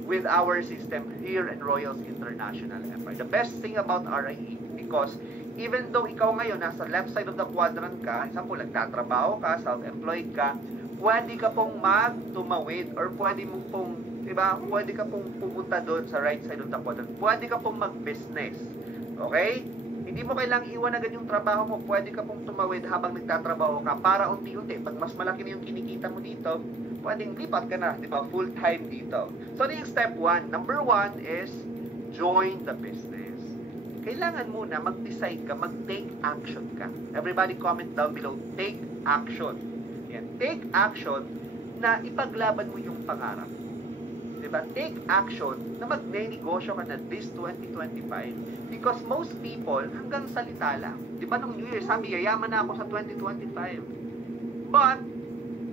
with our system here in Royals International Empire. The best thing about RIE, because even though ikaw ngayon nasa left side of the quadrant ka, example, nagtatrabaho ka, self-employed ka, pwede ka pong magtumawid or pwede mo pong, diba, pwede ka pong pumunta doon sa right side of the quadrant. Pwede ka pong mag-business. Okay? Hindi mo kailangang iwan agad yung trabaho mo. Pwede ka pong tumawid habang nagtatrabaho ka para unti-unti. Pag mas malaki na yung kinikita mo dito, pwedeng lipat ka na, di ba? Full time dito. So, yung step 1. Number 1 is join the business. Kailangan muna mag-decide ka, mag-take action ka. Everybody comment down below, take action. Yan. Take action na ipaglaban mo yung pangarap. Diba? Take action na magne-negosyo ka na this 2025 because most people hanggang salita lang. Diba nung New Year sabi, yayaman na ako sa 2025. But,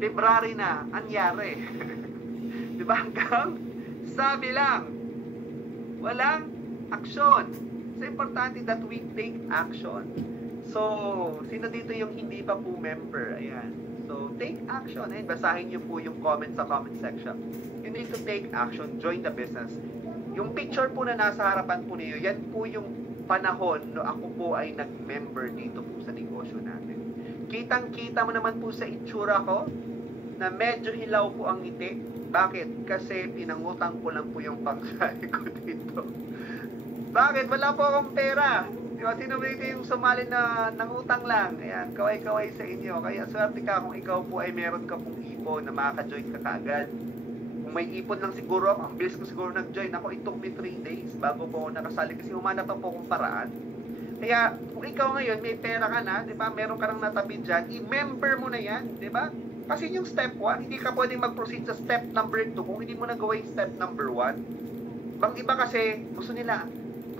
February na, anyari. Diba? Hanggang sabi lang. Walang aksyon. So, importante that we take action. So, sino dito yung hindi pa po member? Ayan. So, take action. Eh, basahin nyo po yung comment sa comment section. You need to take action. Join the business. Yung picture po na nasa harapan po niyo, yan po yung panahon no ako po ay nag-member dito po sa negosyo natin. Kitang-kita mo naman po sa itsura ko na medyo hilaw po ang ngiti. Bakit? Kasi pinangutang ko lang po yung pangsahe ko dito. Bakit? Wala po akong pera. Diba, sino dito yung sumali na nangutang lang? Ayan, kaway-kaway sa inyo. Kaya swerte ka kung ikaw po ay meron ka pong ipon na makaka-join ka kaagad. Kung may ipon lang siguro ako, ang bilis ko siguro nag-join. Ako, it took me 3 days bago po ako nakasali kasi humanap po akong paraan. Kaya, kung ikaw ngayon, may pera ka na, di ba? Meron ka nang natabi dyan, i-member mo na yan, di ba? Kasi yung step 1, hindi ka pwedeng mag-proceed sa step number 2 kung hindi mo nagawa yung step number 1. Bang iba kasi, gusto nila,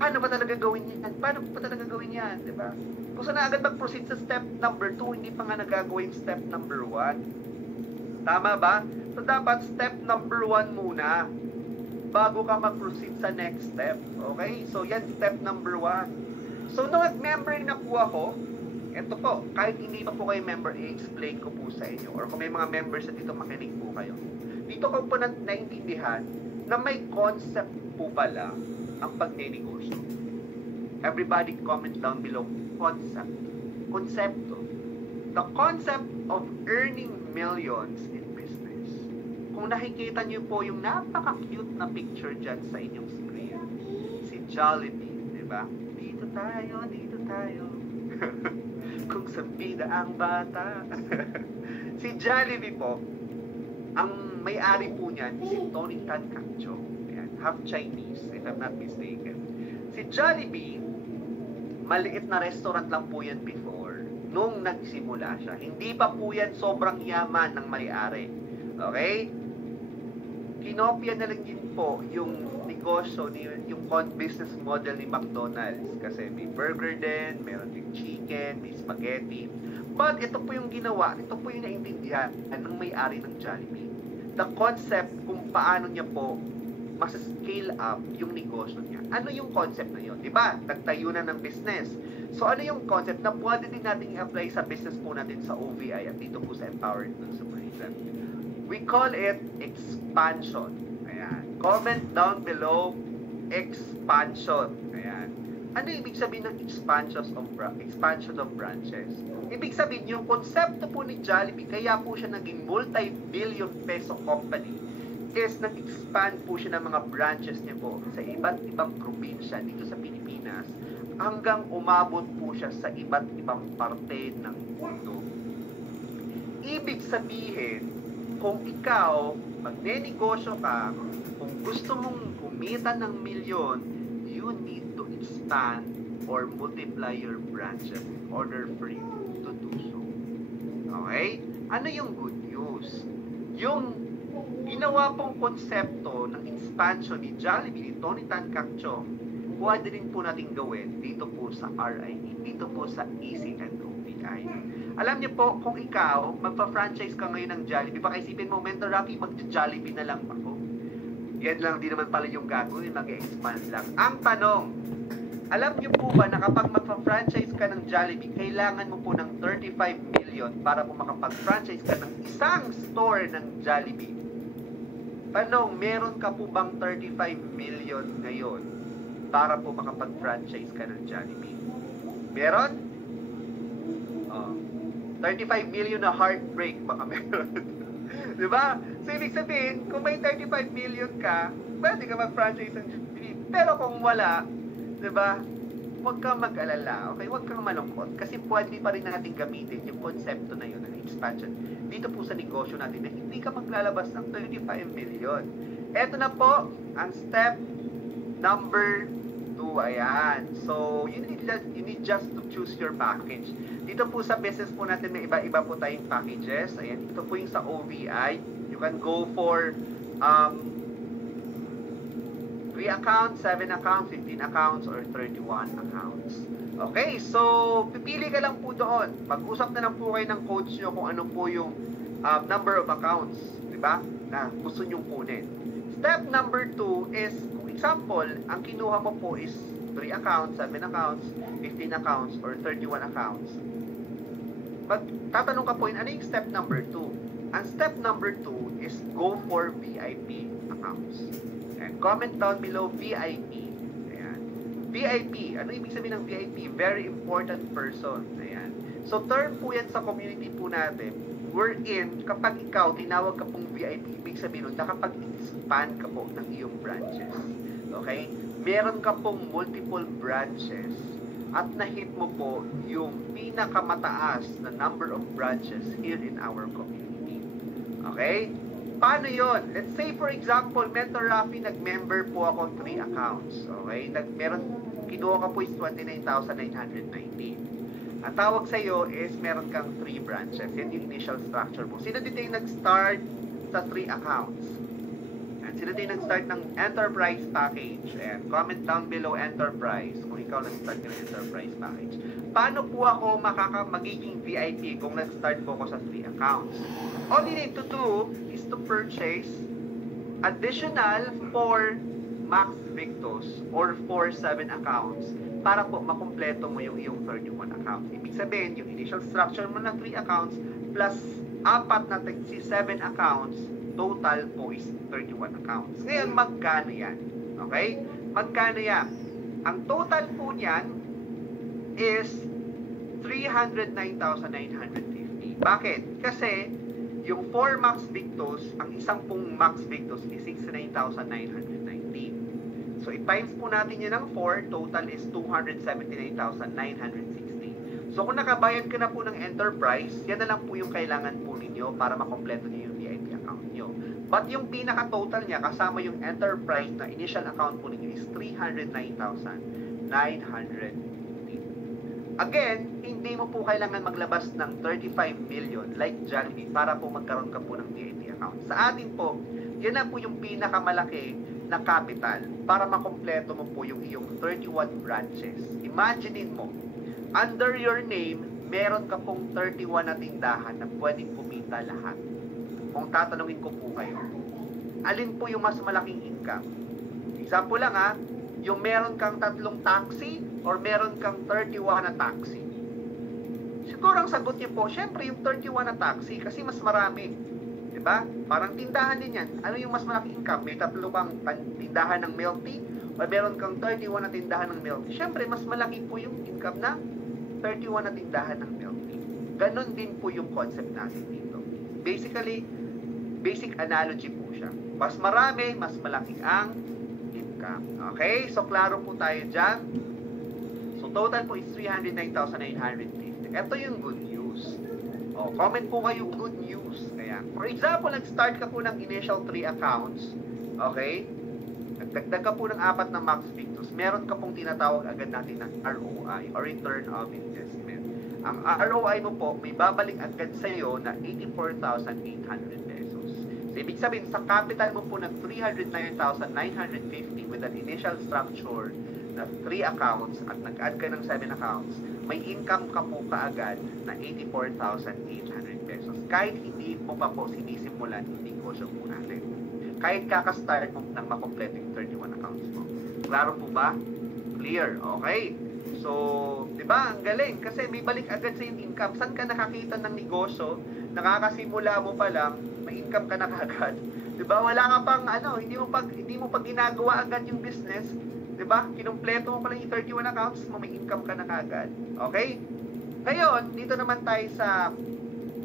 paano ba talaga gawin yan? Paano ba talaga gawin yan? Di ba? Gusto na agad mag-proceed sa step number 2, hindi pa nga nagagawa yung step number 1. Tama ba? So, dapat step number 1 muna bago ka mag-proceed sa next step. Okay? So, yan step number 1. So, nung nag-member na po ako, eto po, kahit hindi pa po kayo member, i-explain ko po sa inyo. Or kung may mga members na dito, makinig po kayo. Dito ko po naintindihan na may concept po pala ang pagnenegosyo. Everybody comment down below, concept. Konsepto. The concept of earning millions in business. Kung nakikita niyo po yung napaka-cute na picture dyan sa inyong screen, si Jollibee, di ba? Dito tayo. Kung sa bida ang bata. Si Jollibee po, ang may-ari po niyan, si Tony Tan Cakcho. Half Chinese, if I'm not mistaken. Si Jollibee, maliit na restaurant lang po yan before, nung nagsimula siya. Hindi pa po yan sobrang yaman ng may-ari. Okay? Kinopya na lang din po yung negosyo, yung business model ni McDonald's. Kasi may burger din, meron din chicken, may spaghetti. But ito po yung ginawa, ito po yung naintindihan ng may-ari ng Jollibee. The concept kung paano niya po mas-scale up yung negosyo niya. Ano yung concept na yun? Diba? Nagtayo na ng business. So, ano yung concept na pwede din natin i-apply sa business po natin sa OVI at dito po sa Empowered Consumerism? We call it expansion. Ayan. Comment down below, expansion. Ayan. Ano ibig sabihin ng expansion of branches? Ibig sabihin, yung konsepto po ni Jollibee, kaya po siya naging multi-billion peso company, is nag-expand po siya ng mga branches niya po sa iba't ibang probinsya dito sa Pilipinas hanggang umabot po siya sa iba't ibang parte ng mundo. Ibig sabihin, kung ikaw magnenegosyo ka, kung gusto mong kumita ng milyon, you need to expand or multiply your branches in order for you to do so. Okay? Ano yung good news? Yung ginawa pong konsepto ng expansion ni Jollibee, ni Tony Tan Cakcho, pwede rin po natin gawin dito po sa RIE, dito po sa Easy and OVI. Alam niyo po, kung ikaw, magpa-franchise ka ngayon ng Jollibee, baka isipin mo, Mentor Rocky, mag-Jollibee na lang ako. Yan lang din naman pala yung gagawin, mag-expand lang. Ang tanong, alam niyo po ba na kapag magpa-franchise ka ng Jollibee, kailangan mo po ng 35 million para po makapag-franchise ka ng isang store ng Jollibee? Tanong, meron ka po bang 35 million ngayon para po makapag-franchise ka ng Jollibee? Meron? Oh, 35 million na heartbreak baka meron. Diba? So, ibig sabihin, kung may 35 million ka, pwede ka mag-franchise ng Jollibee. Pero kung wala, diba? Huwag kang mag-alala, okay? Huwag kang malungkot. Kasi pwede pa rin natin gamitin yung konsepto na yun, ng expansion, dito po sa negosyo natin na hindi ka maglalabas ng 35 million. Eto na po, ang step number 2. Ayan. So, you need just to choose your package. Dito po sa business po natin, may iba-iba po tayong packages. Ayan. Ito po yung sa OVI. You can go for 3 accounts, 7 accounts, 15 accounts, or 31 accounts. Okay, so pipili ka lang po doon. Mag-usap na lang po kayo ng coach nyo kung ano po yung number of accounts, di ba? Na gusto nyo kunin. Step number 2 is, kung example, ang kinuha mo po is 3 accounts, 7 accounts, 15 accounts, or 31 accounts. Tatanong ka po, ano yung step number 2? Ang step number 2 is go for VIP accounts. And comment down below VIP. Ayan. VIP. Ano ibig sabihin ng VIP? Very important person. Ayan. So, term po yan sa community po natin. Wherein, kapag ikaw, tinawag ka pong VIP, ibig sabihin nun, nakapag-expand ka po ng iyong branches. Okay? Meron ka pong multiple branches at na-hit mo po yung pinakamataas na number of branches here in our community. Okay? paano yon? Let's say, for example, Mentor Rafi, nag-member po ako 3 accounts. Okay? Kinuha ka po is 29,990. Ang tawag sa'yo is meron kang 3 branches. Yan yung initial structure mo. Sino dito yung nag-start sa 3 accounts? And sino dito yung nag-start ng enterprise package? And comment down below enterprise kung ikaw nag-start ng enterprise package. Paano po ako magiging VIP kung nag-start po ako sa 3 accounts? All you need to do is to purchase additional 4 Max Victus or 4-7 accounts para po makumpleto mo yung iyong 31 accounts. Ibig sabihin, yung initial structure mo ng 3 accounts plus 4 na 7 accounts, total po is 31 accounts. Ngayon, magkano yan? Okay? Magkano yan? Ang total po niyan is 309,950. Bakit? Kasi yung 4 Max Victus, ang isang pong Max Victus is 69,990. So, i-times po natin yan ng 4, total is 279,960. So, kung nakabayad ka na po ng enterprise, yan na lang po yung kailangan po ninyo para makompleto niyo yung VIP account nyo. But yung pinaka-total niya, kasama yung enterprise na initial account po ninyo is 309,950. Again, hindi mo po kailangan maglabas ng 35 million like Jollibee para po magkaroon ka po ng VIP account. Sa atin po, yan na po yung pinakamalaki na capital para makompleto mo po yung iyong 31 branches. Imaginein mo, under your name, meron ka pong 31 na tindahan na pwedeng kumita lahat. Kung tatanungin ko po kayo, alin po yung mas malaking income? Example lang ha, yung meron kang 3 taxi or meron kang 31 na taxi. Siguro ang sagot niyo po, syempre yung 31 na taxi kasi mas marami. Diba? Parang tindahan din yan. Ano yung mas malaking income? May 3 kang tindahan ng milk tea o meron kang 31 na tindahan ng milk tea. Syempre, mas malaki po yung income na 31 na tindahan ng milk tea. Ganon din po yung concept natin dito. Basically, basic analogy po siya. Mas marami, mas malaki ang income. Okay? So, klaro po tayo dyan. So, total po is 309,950. Ito yung good news. O, comment po kayo good news. Kaya, for example, nag-start ka po ng initial 3 accounts. Okay? Nagdagdag ka po ng 4 na Max Victus. Meron ka pong tinatawag agad natin ng ROI or Return of Investment. Ang ROI mo po, may babalik agad sa iyo na 84,800 pesos. So, ibig sabihin, sa capital mo po ng 309,950 with an initial structure na 3 accounts at nag-add ka ng 7 accounts, may income ka po kaagad na 84,800 pesos. Kahit hindi mo pa po sinisimulan yung negosyo po natin. Kahit kakastart mo nang makompleto yung 31 accounts mo. Klaro po ba? Clear. Okay. So, di ba, ang galing. Kasi may balik agad sa yung income. Saan ka nakakita ng negosyo? Nakakasimula mo pa lang, may income ka na kaagad. Di ba? Wala ka pang, hindi mo pa ginagawa agad yung business. Diba? Kinumpleto mo pa lang yung 31 accounts mo, may income ka na kagad. Okay? Ngayon, dito naman tayo sa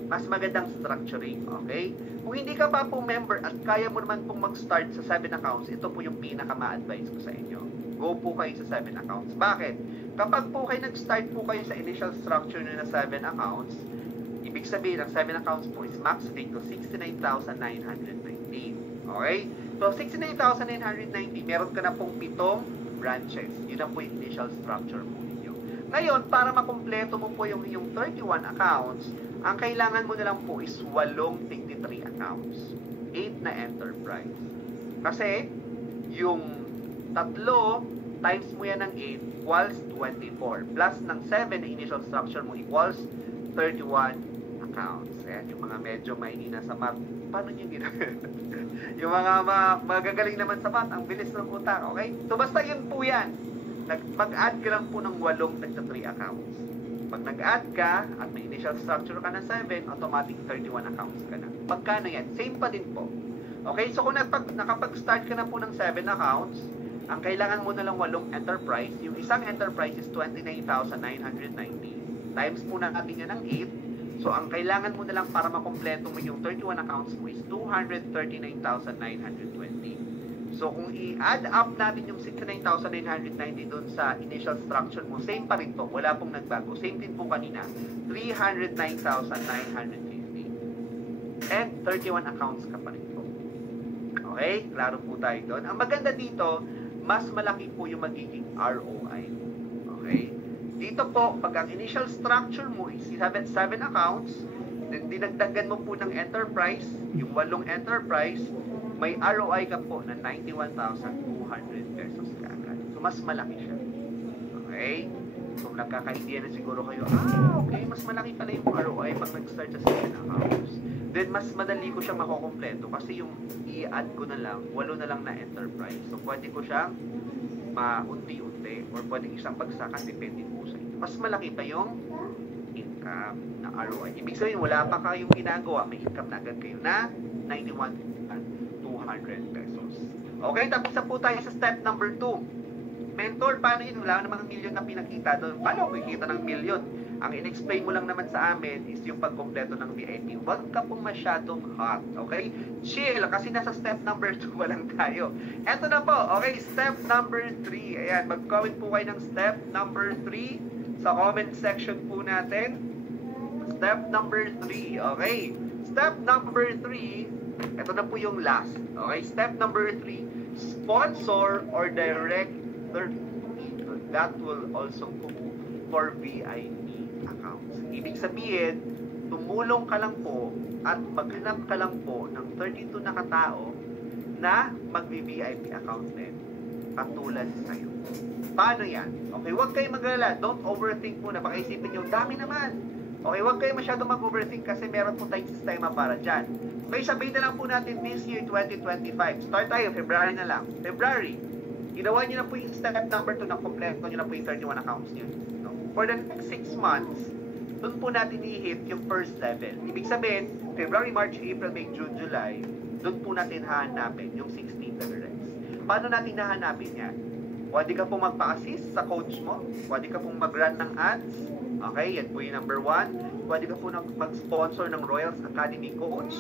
mas magandang structuring. Okay? Kung hindi ka pa po member at kaya mo naman pong mag-start sa 7 accounts, ito po yung pinaka-ma-advise ko sa inyo. Go po kayo sa 7 accounts. Bakit? Kapag po kayo nag-start po kayo sa initial structure na 7 accounts, ibig sabihin, ang 7 accounts po is max rate to 69,990. Okay? So, 69,990, meron ka na pong 7 branches. Yun na po yung initial structure po ninyo. Ngayon, para makumpleto mo po yung 31 accounts, ang kailangan mo na lang po is 8 tig-3 accounts. 8 na enterprise. Kasi, yung 3 times mo yan ng 8 equals 24. Plus ng 7 na initial structure mo equals 31 accounts. Ayan, yung mga medyo mahihina sa math. Paano nyo ginagawa? Yung mga magagaling naman sa math, ang bilis ng utak, okay? So, basta yun po yan. Mag-add ka lang po ng 8 tig-3 accounts. Pag nag-add ka, at may initial structure ka ng 7, automatic 31 accounts ka na. Pagkano yan? Same pa din po. Okay, so kung nakapag-start ka na po ng 7 accounts, ang kailangan mo na lang 8 enterprise. Yung isang enterprise is 29,990. Times po natin yan ng 8. So, ang kailangan mo na lang para makompleto mo yung 31 accounts mo is 239,920. So, kung i-add up natin yung 69,990 doon sa initial structure mo, same pa rin to. Wala pong nagbago. Same din po kanina. 309,950. And 31 accounts ka pa rin po. Okay? Klaro po tayo doon. Ang maganda dito, mas malaki po yung magiging ROI. Okay? Dito po, pag ang initial structure mo is 7 accounts, then dinagdagan mo po ng enterprise, yung 8 enterprise, may ROI ka po na 91,200 pesos kaagad. So, mas malaki siya. Okay? So, nagkakaindihan na siguro kayo, okay, mas malaki pala yung ROI pag nag-start sa 7 accounts. Then, mas madali ko siyang makukompleto kasi yung i-add ko na lang, 8 na lang na enterprise. So, pwede ko siyang maunti-unti or pwede isang pagsakan, depende po sa inyo. Mas malaki pa yung income na ROI. Ibig sabihin, wala pa kayong ginagawa, may income na agad kayo na 91,200 pesos. Okay, tapos na po tayo sa step number 2. Mentor, paano yun? Wala namang million na pinakita doon. Paano kikita ng million? Ang in-explain mo lang naman sa amin is yung pagkompleto ng VIP. Huwag ka pong masyadong hot. Okay? Chill. Kasi nasa step number 2 lang tayo. Eto na po. Okay? Step number 3. Ayan. Mag-comment po kayo ng step number 3 sa comment section po natin. Step number 3. Okay? Step number 3. Eto na po yung last. Okay? Step number 3. Sponsor or direct that will also go for VIP accounts. Ibig sabihin, tumulong ka lang po at maghanap ka lang po ng 32 na katao na mag-VIP account din. Katulad sa'yo. Paano yan? Okay, huwag kayong mag-alala. Don't overthink muna. Baka isipin nyo, dami naman. Okay, huwag kayong masyado mag-overthink kasi meron po tayong sistema para dyan. Okay, sabihin na lang po natin this year, 2025. Start tayo, February na lang. February. Ginawa nyo na po yung step number 2 na kompleto nyo na po yung 31 accounts nyo. No? For the next 6 months, doon po natin i-hit yung first level. Ibig sabihin, February, March, April, May, June, July, doon po natin hahanapin yung 16 directs. Paano natin hahanapin yan? Pwede ka pong magpa-assist sa coach mo. Pwede ka pong mag-run ng ads. Okay, yan po yung number 1. Pwede ka po mag-sponsor ng Royals Academy coach.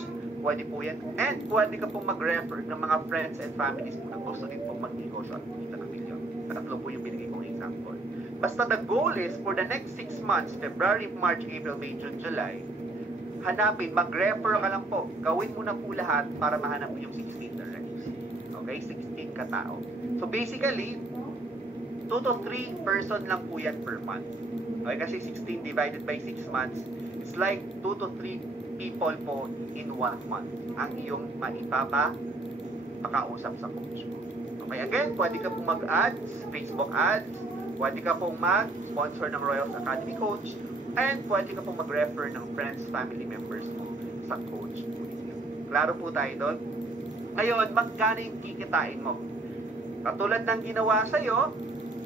Pwede po yan. And pwede ka pong mag-refer ng mga friends and families mo na gusto din pong mag-negosyo at kumita ng milyon. Tatlo po yung binigay kong example. Basta the goal is for the next 6 months, February, March, April, May, June, July, hanapin, mag-refer ka lang po. Gawin mo na po lahat para mahanap mo yung 16 directs. Okay? 16 katao. So basically, 2 to 3 person lang po yan per month. Okay? Kasi 16 divided by 6 months, it's like 2 to 3 people po in 1 month ang iyong maipapakausap sa coach mo. Okay, again, pwede ka pong mag-ads, Facebook ads, pwede ka pong mag-sponsor ng Royals Academy coach, and pwede ka pong mag-refer ng friends, family members mo sa coach mo. Klaro po tayo doon? Ngayon, magkano yung kikitain mo? Katulad ng ginawa sa'yo,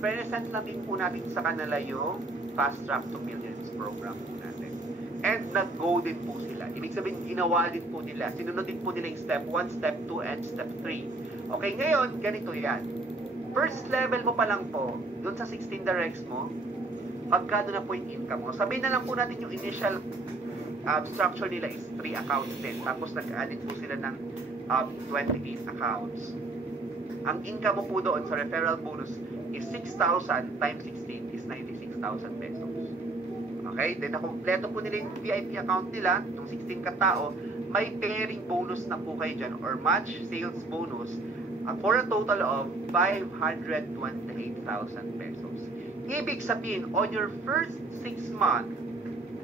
present na din po natin sa kanila yung Fast Track to Millions program po natin. And nag-go din po sila. Ibig sabihin, ginawa din po nila. Sinunod din po nila yung step 1, step 2, and step 3. Okay, ngayon, ganito yan. First level mo pa lang po, doon sa 16 directs mo, magkano na po yung income mo. Sabihin na lang po natin yung initial structure nila is 3 accounts din. Tapos nag-added po sila ng 28 accounts. Ang income mo po doon sa referral bonus is 6,000 times 16 is 96,000 pesos. Okay? Then, nakompleto po nila yung VIP account nila, yung 16 katao, may pairing bonus na po kayo dyan or match sales bonus for a total of 528,000 pesos. Ibig sabihin, on your first 6 months,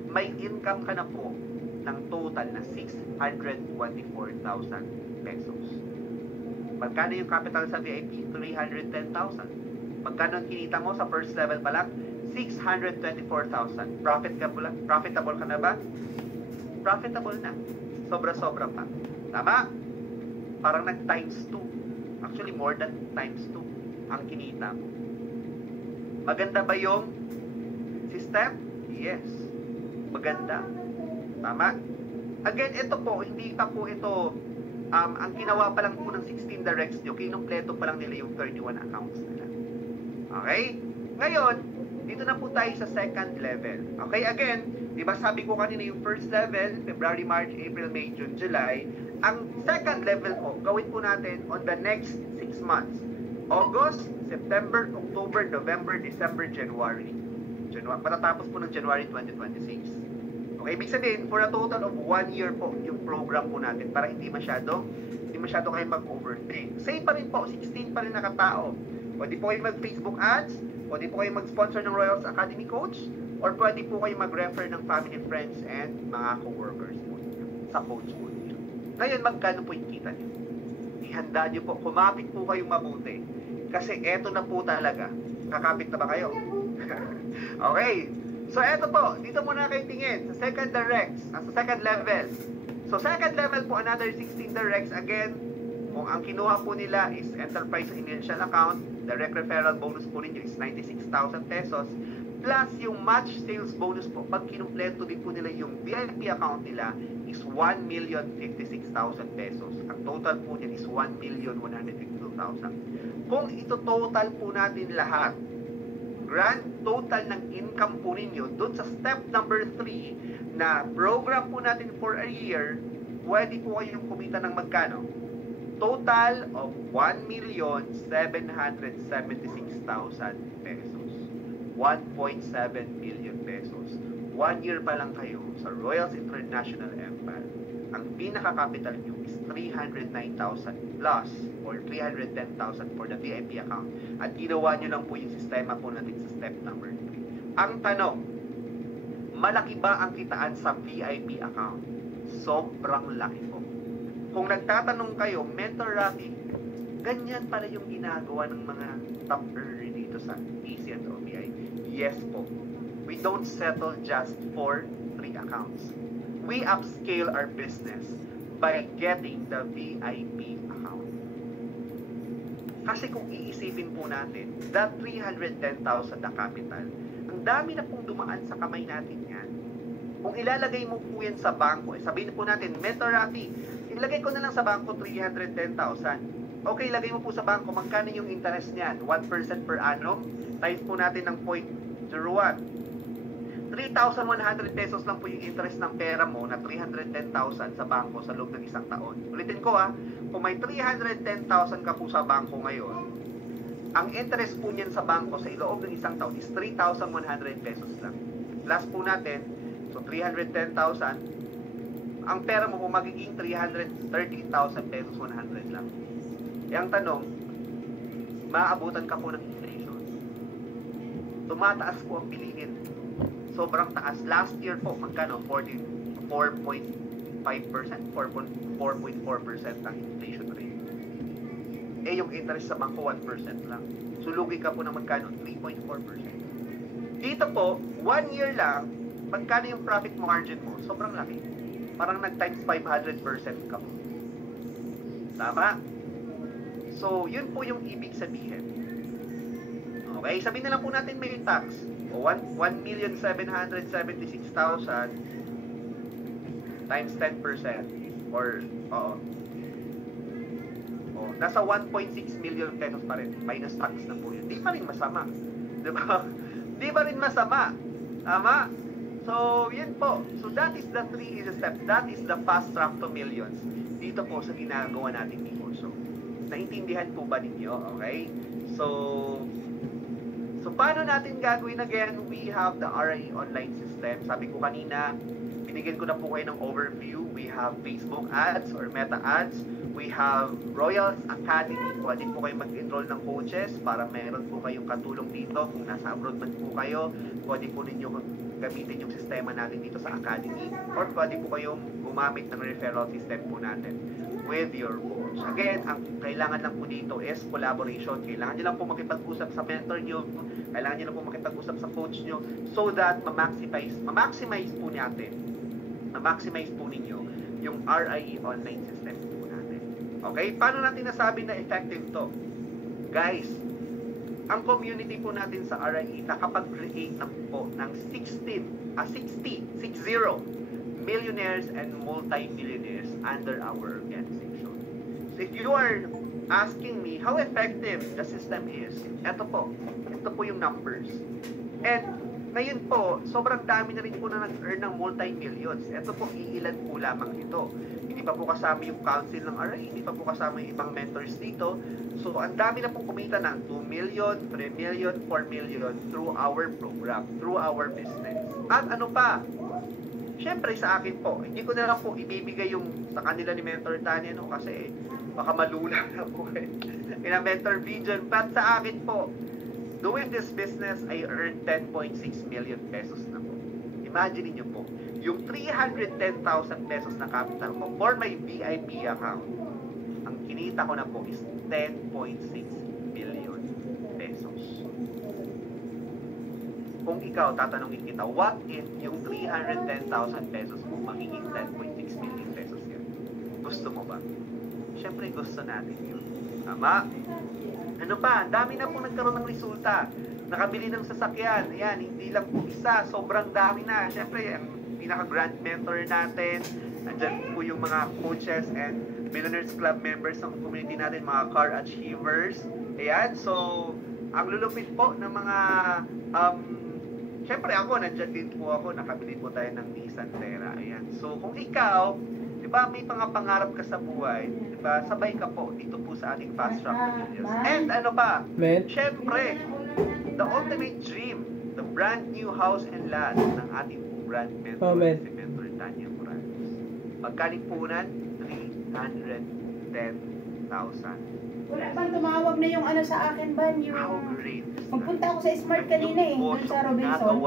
may income ka na po ng total na 624,000 pesos. Magkano yung capital sa VIP? 310,000. Magkano ang kinita mo sa first level pa lang? 624,000. Profitable ka na ba? Profitable na. Sobra-sobra pa. Tama? Parang nag-times 2. Actually, more than times 2 ang kinita mo. Maganda ba yung system? Yes. Maganda. Tama? Again, ito po, hindi pa po ito, ang ginawa pa lang po ng 16 directs nyo, kinumpleto pa lang nila yung 31 accounts nila. Okay? Ngayon, dito na po tayo sa second level. Okay, again, di ba sabi ko kanina yung first level, February, March, April, May, June, July. Ang second level po, gawin po natin on the next 6 months. August, September, October, November, December, January. Matatapos po ng January 2026. Okay, ibig sabihin, for a total of 1 year po yung program po natin para hindi masyado kayo mag-overthink. Same pa rin po, 16 pa rin na katao. Pwede po kayo mag-Facebook ads, pwede po kayo mag-sponsor ng Royals Academy Coach, or pwede po kayo mag-refer ng family, friends, and mga co-workers po sa coach po niyo. Ngayon, magkano po yung kita niyo? Ihanda niyo po, kumapit po kayong mabuti. Kasi eto na po talaga. Kakapit na ba kayo? Okay. So, eto po. Dito muna kayo tingin sa second directs, sa second level. So, second level po, another 16 directs. Again, kung ang kinuha po nila is enterprise initial account, direct referral bonus po ninyo is 96,000 pesos. Plus, yung match sales bonus po, pag kinumpleto din po nila yung VIP account nila, is 1,056,000 pesos. Ang total po niyan is 1,152,000. Kung ito total po natin lahat, grand total ng income po ninyo, dun sa step number 3, na program po natin for a year, pwede po kayong kumita ng magkano? Total of 1,776,000 pesos. 1.7 million pesos. 1 year pa lang kayo sa Royals International Empire. Ang pinaka-capital nyo is 309,000 plus or 310,000 for the VIP account. At ginawa nyo lang po yung sistema po natin sa step number 3. Ang tanong, malaki ba ang kitaan sa VIP account? Sobrang laki po. Kung nagtatanong kayo, Mentor Rafi, ganyan pala yung ginagawa ng mga top earner dito sa EC and OBI. Yes po. We don't settle just for 3 accounts. We upscale our business by getting the VIP account. Kasi kung iisipin po natin, that 310,000 na capital, ang dami na pong dumaan sa kamay natin yan. Kung ilalagay mo po yan sa bangko, sabihin po natin, Mentor Rafi, ilagay ko na lang sa bangko 310,000. Okay, ilagay mo po sa bangko, magkano yung interest niyan? 1% per annum, times po natin ng 0.01. 3,100 pesos lang po yung interest ng pera mo na 310,000 sa bangko sa loob ng isang taon. Ulitin ko kung may 310,000 ka po sa bangko ngayon, ang interest po niyan sa bangko sa loob ng isang taon is 3,100 pesos lang. Plus po natin, so 310,000, ang pera mo po magiging 330,000 pesos 100 lang. E ang tanong, maaabutan ka po ng inflation. Tumataas po ang bilihin. Sobrang taas. Last year po, magkano? 4.5%, 4.4% ang inflation rate. Eh, yung interest sa bangko, 1% lang. Sulugi ka po na magkano? 3.4%. Dito po, 1 year lang, magkano yung profit margin mo? Sobrang laki. Parang nag-times 500% ka po. Tama? So, yun po yung ibig sabihin. Okay, sabihin na lang po natin may tax. 1,776,000 times 10% or nasa 1.6 million pesos pa rin minus tax na po yun. Di pa rin masama, diba? Di pa rin masama, tama? So yun po, so that is the 3 easy steps, that is the fast track to millions dito po sa ginagawa natin ni Kurso. Naintindihan po ba ninyo? Okay, so paano natin gagawin? Again, we have the RIE online system. Sabi ko kanina, binigyan ko na po kayo ng overview. We have Facebook ads or Meta ads. We have Royals Academy. Pwede po kayo mag-enroll ng coaches para meron po kayong katulong dito. Kung nasa abroad man po kayo, pwede po ninyo gamitin yung sistema natin dito sa Academy. Or pwede po kayong gumamit ng referral system po natin with your coach. Again, ang kailangan lang po dito is collaboration. Kailangan nyo lang po makipag-usap sa mentor nyo. Kailangan nyo lang po makipag-usap sa coach nyo so that ma-maximize po ninyo yung RIE online system po natin. Okay? Paano natin nasabi na effective to? Guys, ang community po natin sa RIE nakapag-create na po ng 60 millionaires and multi-millionaires under our organization. So if you are asking me how effective the system is, ito po yung numbers. And ngayon po, sobrang dami na rin po na nag-earn ng multi-millions. Ito po, iilan po lamang ito. Hindi pa po kasama yung council ng RIE, hindi pa po kasama yung ibang mentors dito. So, ang dami na po kumita ng 2 million, 3 million, 4 million through our program, through our business. At ano pa? Siyempre sa akin po, hindi ko na lang po ibibigay yung sa kanila ni Mentor Tanya, no, kasi baka malulang na po in a Mentor Vision. But sa akin po, doing this business, I earned 10.6 million pesos na po. Imagine niyo po, yung 310,000 pesos na capital ko for my VIP account, ang kinita ko na po is 10.6 million pesos. Kung ikaw, tatanungin kita, what if yung 310,000 pesos mo magiging 10.6 million pesos yan? Gusto mo ba? Siyempre gusto natin yun. Tama? Ano pa? Dami na po nagkaroon ng resulta. Nakabili ng sasakyan. Ayan, hindi lang po isa. Sobrang dami na. Siyempre, ang pinaka-grand mentor natin. Andyan po yung mga coaches and Millionaires Club members ng community natin, mga car achievers. Ayan, so, ang lulupit po ng mga siyempre ako, nandiyan din po ako, nakabili po tayo ng Nissan Terra. Ayan. So, kung ikaw, di ba, may mga pangarap ka sa buhay, di ba, sabay ka po dito po sa ating Fast Track to Millions. And ano pa, siyempre, the ultimate dream, the brand new house and land ng ating brand mentor, si Mentor Tanya Morales. Pagkalipunan, 310,000. Wala bang tumawag na yung ano sa akin ba? Yung magpunta ako sa Smart kanina eh, doon sa Robinson.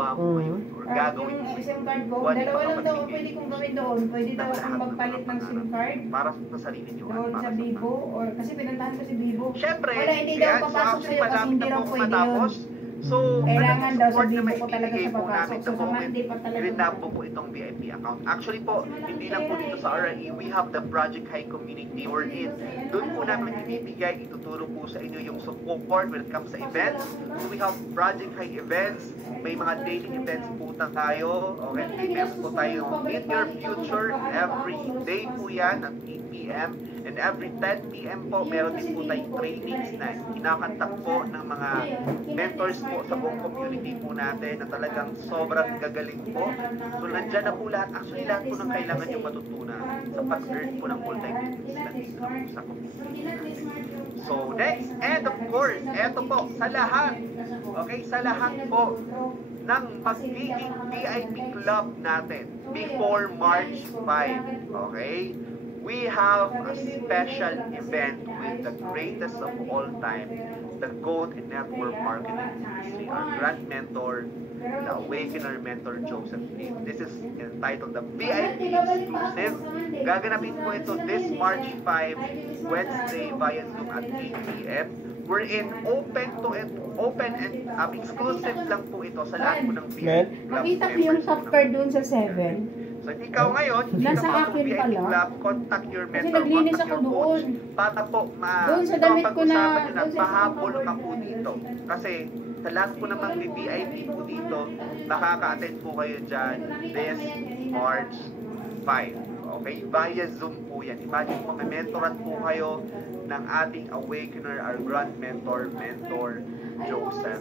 Gagawin yung SIM card ko, dalawa lang daw pwede kong gawin doon. Pwede daw akong magpalit ng SIM card. Para sa sarili nyo. Doon sa Vivo, or kasi pinuntahan ko si Vivo. Siyempre, wala, hindi daw papasok sa'yo kasi hindi raw pwede yun. So, kailangan daw sa support na Vivo ko talaga maibibigay sa po papasok. namin So, sa Monday pa talaga. Rinap po itong VIP account. Actually po, hindi lang po dito sa RIE, we have the Project High community we're in. Doon po namin ibibigay, ituturo po sa inyo yung support when it comes sa events. So, we have Project High events, may mga daily events po tayo. Okay, events po tayo. Meet Your Future, every day po yan, at 8 p.m. And every 10 p.m. po, meron din po tayong trainings na kinakantak po ng mga mentors po sa buong community po natin na talagang sobrang gagaling po. So, nandyan na po lahat. Actually, lahat po ng kailangan yung matutunan sa pag-earn po ng multi-business na dito sa community natin. So, next, and of course, eto po, sa lahat, okay, sa lahat po ng magiging VIP club natin before March 5, okay? We have a special event with the greatest of all time, the Gold and Network Marketing Industry, our grand mentor, the Awakener mentor, Joseph Lee. This is entitled the VIP Exclusive. Gaganapin po ito this March 5, Wednesday, via Zoom at 8 p.m. We're in open and exclusive lang po ito sa lahat po ng VIP club. Makita ko yung top card doon sa 7. So, ikaw ngayon, nasa akin pala. Club, contact your mentor, kasi naglinis ako doon. Para po, doon sa damit ko na, pahabol ka po dito. Kasi, sa lahat po namang VIP po dito, nakaka-attend po kayo dyan this March 5. Okay? Via Zoom po yan. Imagine po, may mentoran po kayo ng ating Awakener, our grand mentor, Joseph.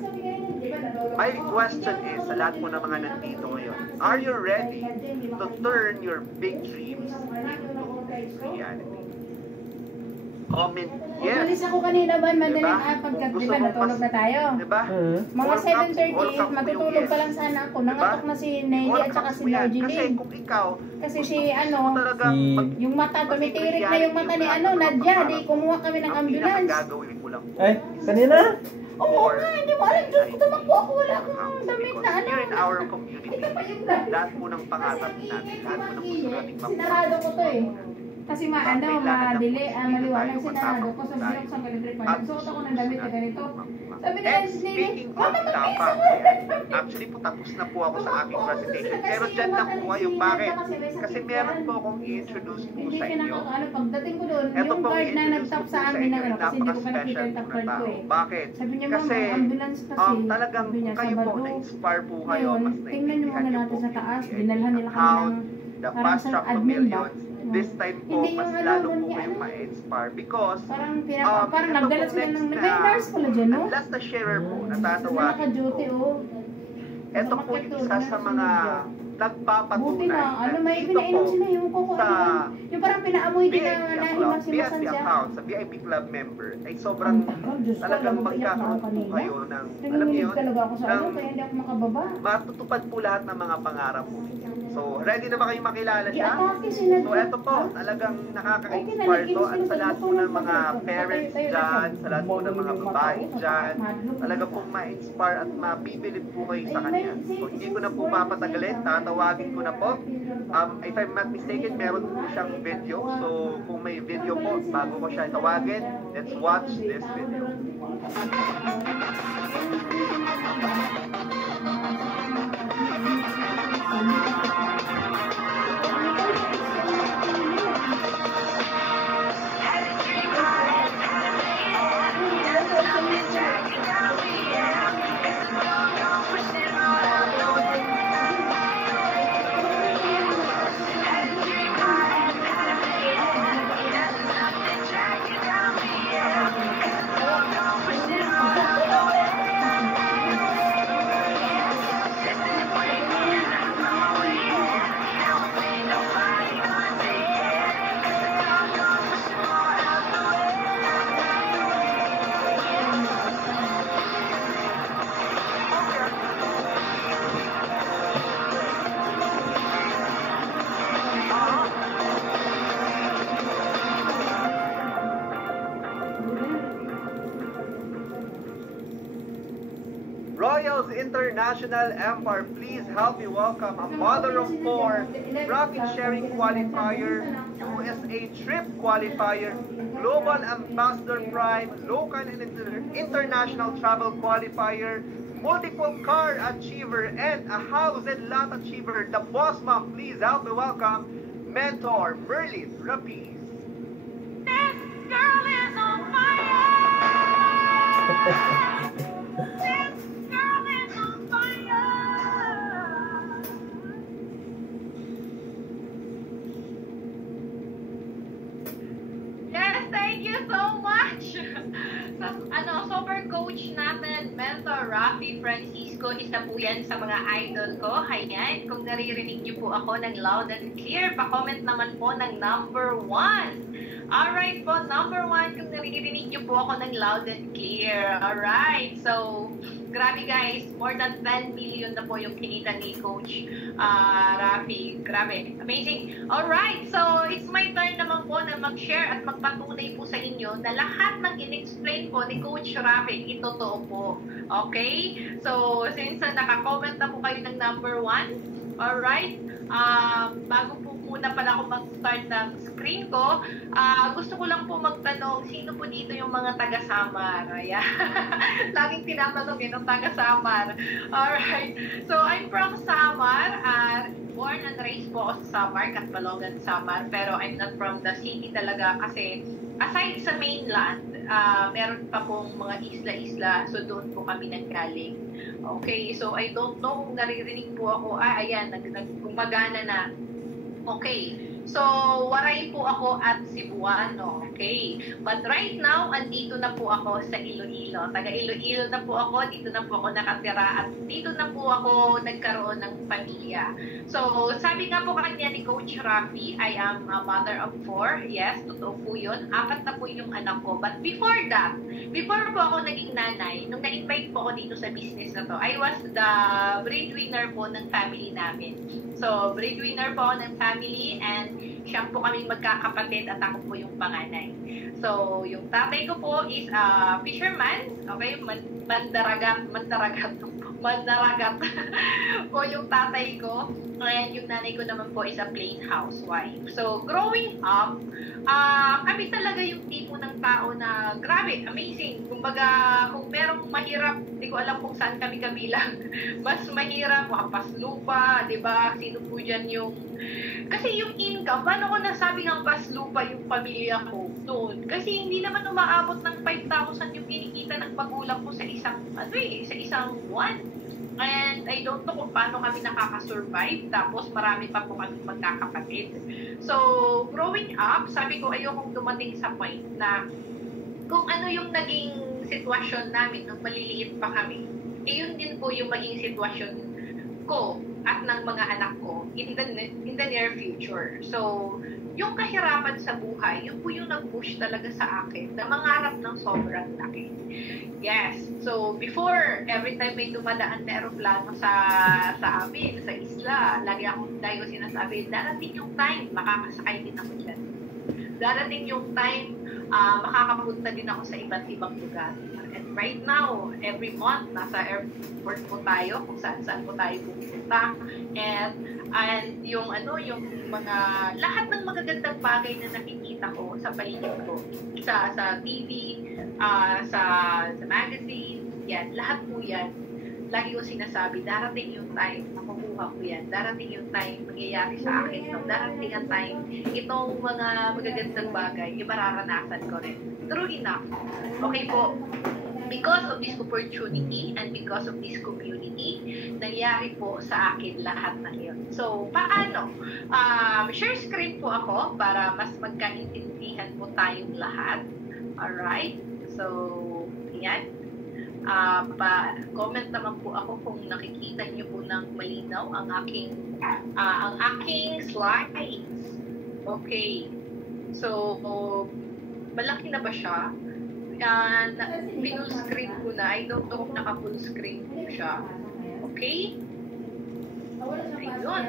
My question is, sa lahat po ng mga nandito ngayon, are you ready to turn your big dreams into reality? Comment yes. Umalis ako kanina ba, madaling pagkat, diba, natulog na tayo? Diba? Mga 7:30, matutulog pa lang sana ako. Nangatok na si Nelly at saka si Nojilin. Kasi kung ikaw, kasi si yung mata, tumitirik na yung mata ni Nadia, di kumuha kami ng ambulance. Gagawin mo lang. Kanina? Oo nga, hindi mo alam. Tumakbo ako, wala akong damit na Here in our community, lahat po ng pangarap natin, lahat po ng gusto nating makuha. Sinarado ko to eh. Kasi madili, maliwanag sinarado ko. Sabi ko sa kalendry pa. Nagsuot ako ng damit na ganito. Sabi nila, speaking of tapa, actually po tapos na po ako sa aking presentation. Pero dyan lang po kayo. Bakit? Kasi meron po akong i-introduce po sa inyo. Pagdating ko doon, yung guard na nag-top sa amin na kasi hindi ko pa nakita yung top card ko eh. Bakit? Sabi niya, kasi ambulance kasi. talagang kayo po, na-inspire po kayo. Tingnan niyo muna natin sa taas. Dinalhan nila kami ng parang sa admin ba? This time po, mas lalo po kayong ma-inspire because parang nagdala sila ng nurse pala dyan, no? Last na sharer po, natatawa. Naka-duty, oh. Ito po yung isa sa mga nagpapatunay lang, na may dito pinainom po sila yung koko. sa Yung parang pinaamoy din na VIP nahimaksimasan siya. account, sa VIP club member, ay sobrang talagang magkakaroon po kayo ng, alam niyo yun, talaga ako sa ng, kaya hindi ako makababa. matutupad po lahat ng mga pangarap po. So, ready na ba kayong makilala siya? I-atake sila. So, eto po, talagang nakaka-inspire to at sa lahat po ng mga parents dyan, sa lahat po ng mga babae dyan, talaga pong ma-inspire at mabibilib po kayo sa kanya. So, hindi ko na po papatagalin, tatawagin ko na po. If I'm not mistaken, meron po siyang video. So, kung may video po, bago ko siya tawagin, let's watch this video. Royals International Empire, please help me welcome a mother of four, profit sharing qualifier, USA trip qualifier, global ambassador prime, local and international travel qualifier, multiple car achiever, and a house and lot achiever. The boss mom, please help me welcome mentor Merlin Rapiz. This girl is on fire. Super coach natin, mentor Rafi Francisco, isa po yan sa mga idol ko. Ayan, kung naririnig niyo po ako ng loud and clear, pa-comment naman po ng number 1. Alright po, number 1, kung naririnig niyo po ako ng loud and clear. Alright, so, grabe guys, more than 10 million na po yung kinita ni Coach Rafi. Grabe, amazing. Alright, so it's my turn naman po na mag-share at magpatunay po sa inyo na lahat ng in-explain po ni Coach Rafi, ito totoo po. Okay? So, since naka-comment na po kayo ng number 1, alright, bago po muna pala ako mag-start ng screen ko, gusto ko lang po magtanong, sino po dito yung mga taga-Samar? Ayan. Laging tinatanong yun, ang taga-Samar. Alright. So, I'm from Samar. Born and raised po ako sa Samar, Catbalogan, Samar. Pero I'm not from the city talaga kasi aside sa mainland, meron pa pong mga isla-isla. So, doon po kami nanggaling. Okay, so I don't know kung naririnig po ako. Ayan, gumagana na. Okay, so Waray po ako at Cebuano. Okay, but right now, andito na po ako sa Iloilo. Taga Iloilo na po ako, dito na po ako nakatira at dito na po ako nagkaroon ng pamilya. So, sabi nga po kanya ni Coach Rafi, I am a mother of 4. Yes, totoo po yun. 4 na po yung anak ko. But before that, before po ako naging nanay, nung na-invite po ako dito sa business na to, I was the breadwinner po ng family namin. So, breadwinner po ako ng family and siya po kaming magkakapatid at ako po yung panganay. So, yung tatay ko po is fisherman, okay, mandaragat po yung tatay ko. And yung nanay ko naman po is a plain housewife. So, growing up, kami talaga yung tipo ng tao na grabe, amazing. Kumbaga, kung merong mahirap, hindi ko alam kung saan kami kabilang. Mas mahirap, hampas lupa, di ba? Sino po dyan yung... Kasi yung income, paano ko nasabing hampas lupa yung pamilya ko doon? Kasi hindi naman umaabot ng 5,000 yung kinikita ng magulang ko sa isang, sa isang buwan. And I don't know kung paano kami nakakasurvive. Tapos marami pa po kami magkakapatid. So, growing up, sabi ko ayokong dumating sa point na kung ano yung naging sitwasyon namin nung maliliit pa kami, yun din po yung maging sitwasyon ko at ng mga anak ko in the near future. So, yung kahirapan sa buhay, yun po yung nag-push talaga sa akin na mangarap ng sobrang laki. Yes. So, before, every time may dumadaan na aeroplano sa amin, sa isla, lagi ko sinasabi, darating yung time, makakasakay din ako dyan. Darating yung time, makakapunta din ako sa iba't ibang lugar. And right now, every month, nasa airport po tayo, kung saan po tayo pupunta. And yung mga, lahat ng magagandang bagay na nakikita ko sa paligid ko, sa TV, sa magazine, yan, lahat po yan, lagi ko sinasabi, darating yung time, makukuha ko yan, darating yung time, mangyayari sa akin, darating ang time, itong mga magagandang bagay, imararanasan ko rin. True enough. Okay po, because of this opportunity and because of this community, nangyari po sa akin lahat ng yun. So, paano? Share screen po ako para mas magkaintindihan po tayong lahat. Alright? So, yan. Comment naman po ako kung nakikita niyo po ng malinaw ang aking slides. Okay. So, malaki na ba siya? Pinull screen ko na. I don't know kung naka-full screen po siya. Okay? Ayun.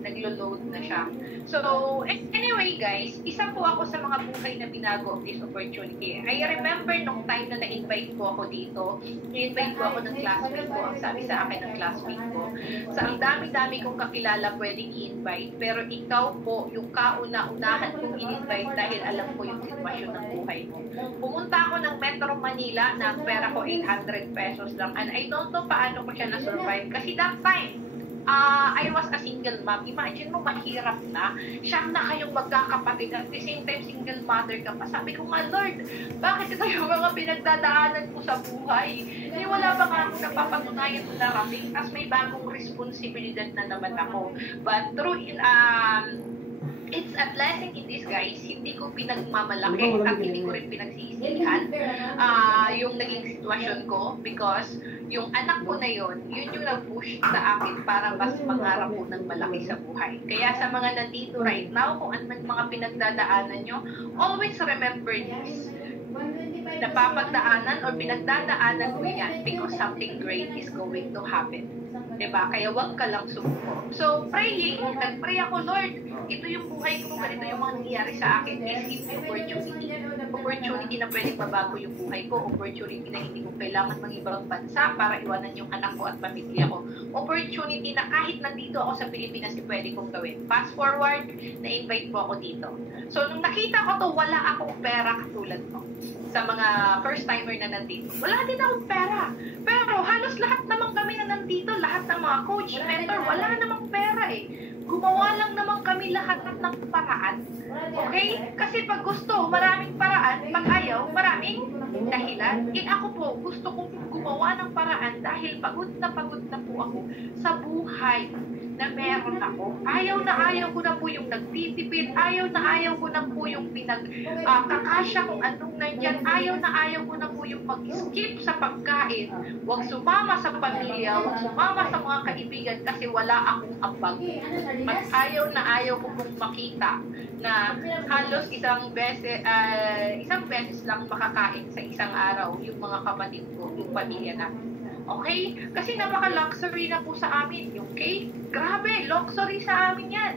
Naglo-load na siya. So, anyway guys, isa po ako sa mga buhay na binago of this opportunity. I remember nung time na na-invite po ako dito, na-invite po ako ng classmate ko, ang sabi sa akin ng classmate ko, sa ang dami-dami kong kakilala pwedeng i-invite, pero ikaw po, yung kauna-unahan kong i-invite dahil alam ko yung sitwasyon ng buhay mo. Pumunta ako ng Metro Manila na ang pera ko 800 pesos lang, and I don't know paano ko siya na-survive kasi that time, I was a single mom. Imagine mo, mahirap na. Siyang na kayong magkakapatid. At the same time, single mother ka pa. Sabi ko nga, Lord, bakit ito yung mga pinagdadaanan ko sa buhay? Wala ba nga ako napapatunayan ko na kami? Tapos may bagong responsibilidad na naman ako. But through it's a blessing in disguise. Hindi ko pinagmamalaki at hindi ko rin pinagsisisihan yung naging sitwasyon ko because yung anak ko na yun yung nag-push sa akin para mas mangarap ko ng malaki sa buhay. Kaya sa mga nandito right now, kung ano man mga pinagdadaanan nyo, always remember this. Napapagdaanan or pinagdadaanan mo yan because something great is going to happen. Diba? Kaya wag ka lang sumuko. So, praying, nag-pray ako, Lord, ito yung buhay ko, ganito yung mga nangyayari sa akin, is give me opportunity. Opportunity na pwedeng mabago yung buhay ko, opportunity na hindi ko kailangan mag-ibang bansa para iwanan yung anak ko at pamilya ko. Opportunity na kahit nandito ako sa Pilipinas, pwede kong gawin. Fast forward, na-invite po ako dito. So, nung nakita ko to, wala akong pera katulad mo. Sa mga first-timer na nandito. Wala din akong pera. Pero halos lahat naman kami na nandito, lahat ng mga coach, mentor, wala namang pera eh. Gumawa lang naman kami lahat ng paraan. Okay? Kasi pag gusto, maraming paraan. Pag ayaw, maraming dahilan. Ako po, gusto kong gumawa ng paraan dahil pagod na po ako sa buhay na meron ako. Ayaw ko na po yung nagtitipid. Ayaw ko na po yung kakasya kung anong nandyan. Ayaw ko na po yung mag-skip sa pagkain. Huwag sumama sa pamilya, huwag sumama sa mga kaibigan kasi wala akong ambag. Mas ayaw ko pong makita na halos isang beses lang makakain sa isang araw yung mga kapatid ko, yung pamilya natin. Okay? Kasi napaka-luxury na po sa amin yung cake. Grabe, luxury sa amin yan.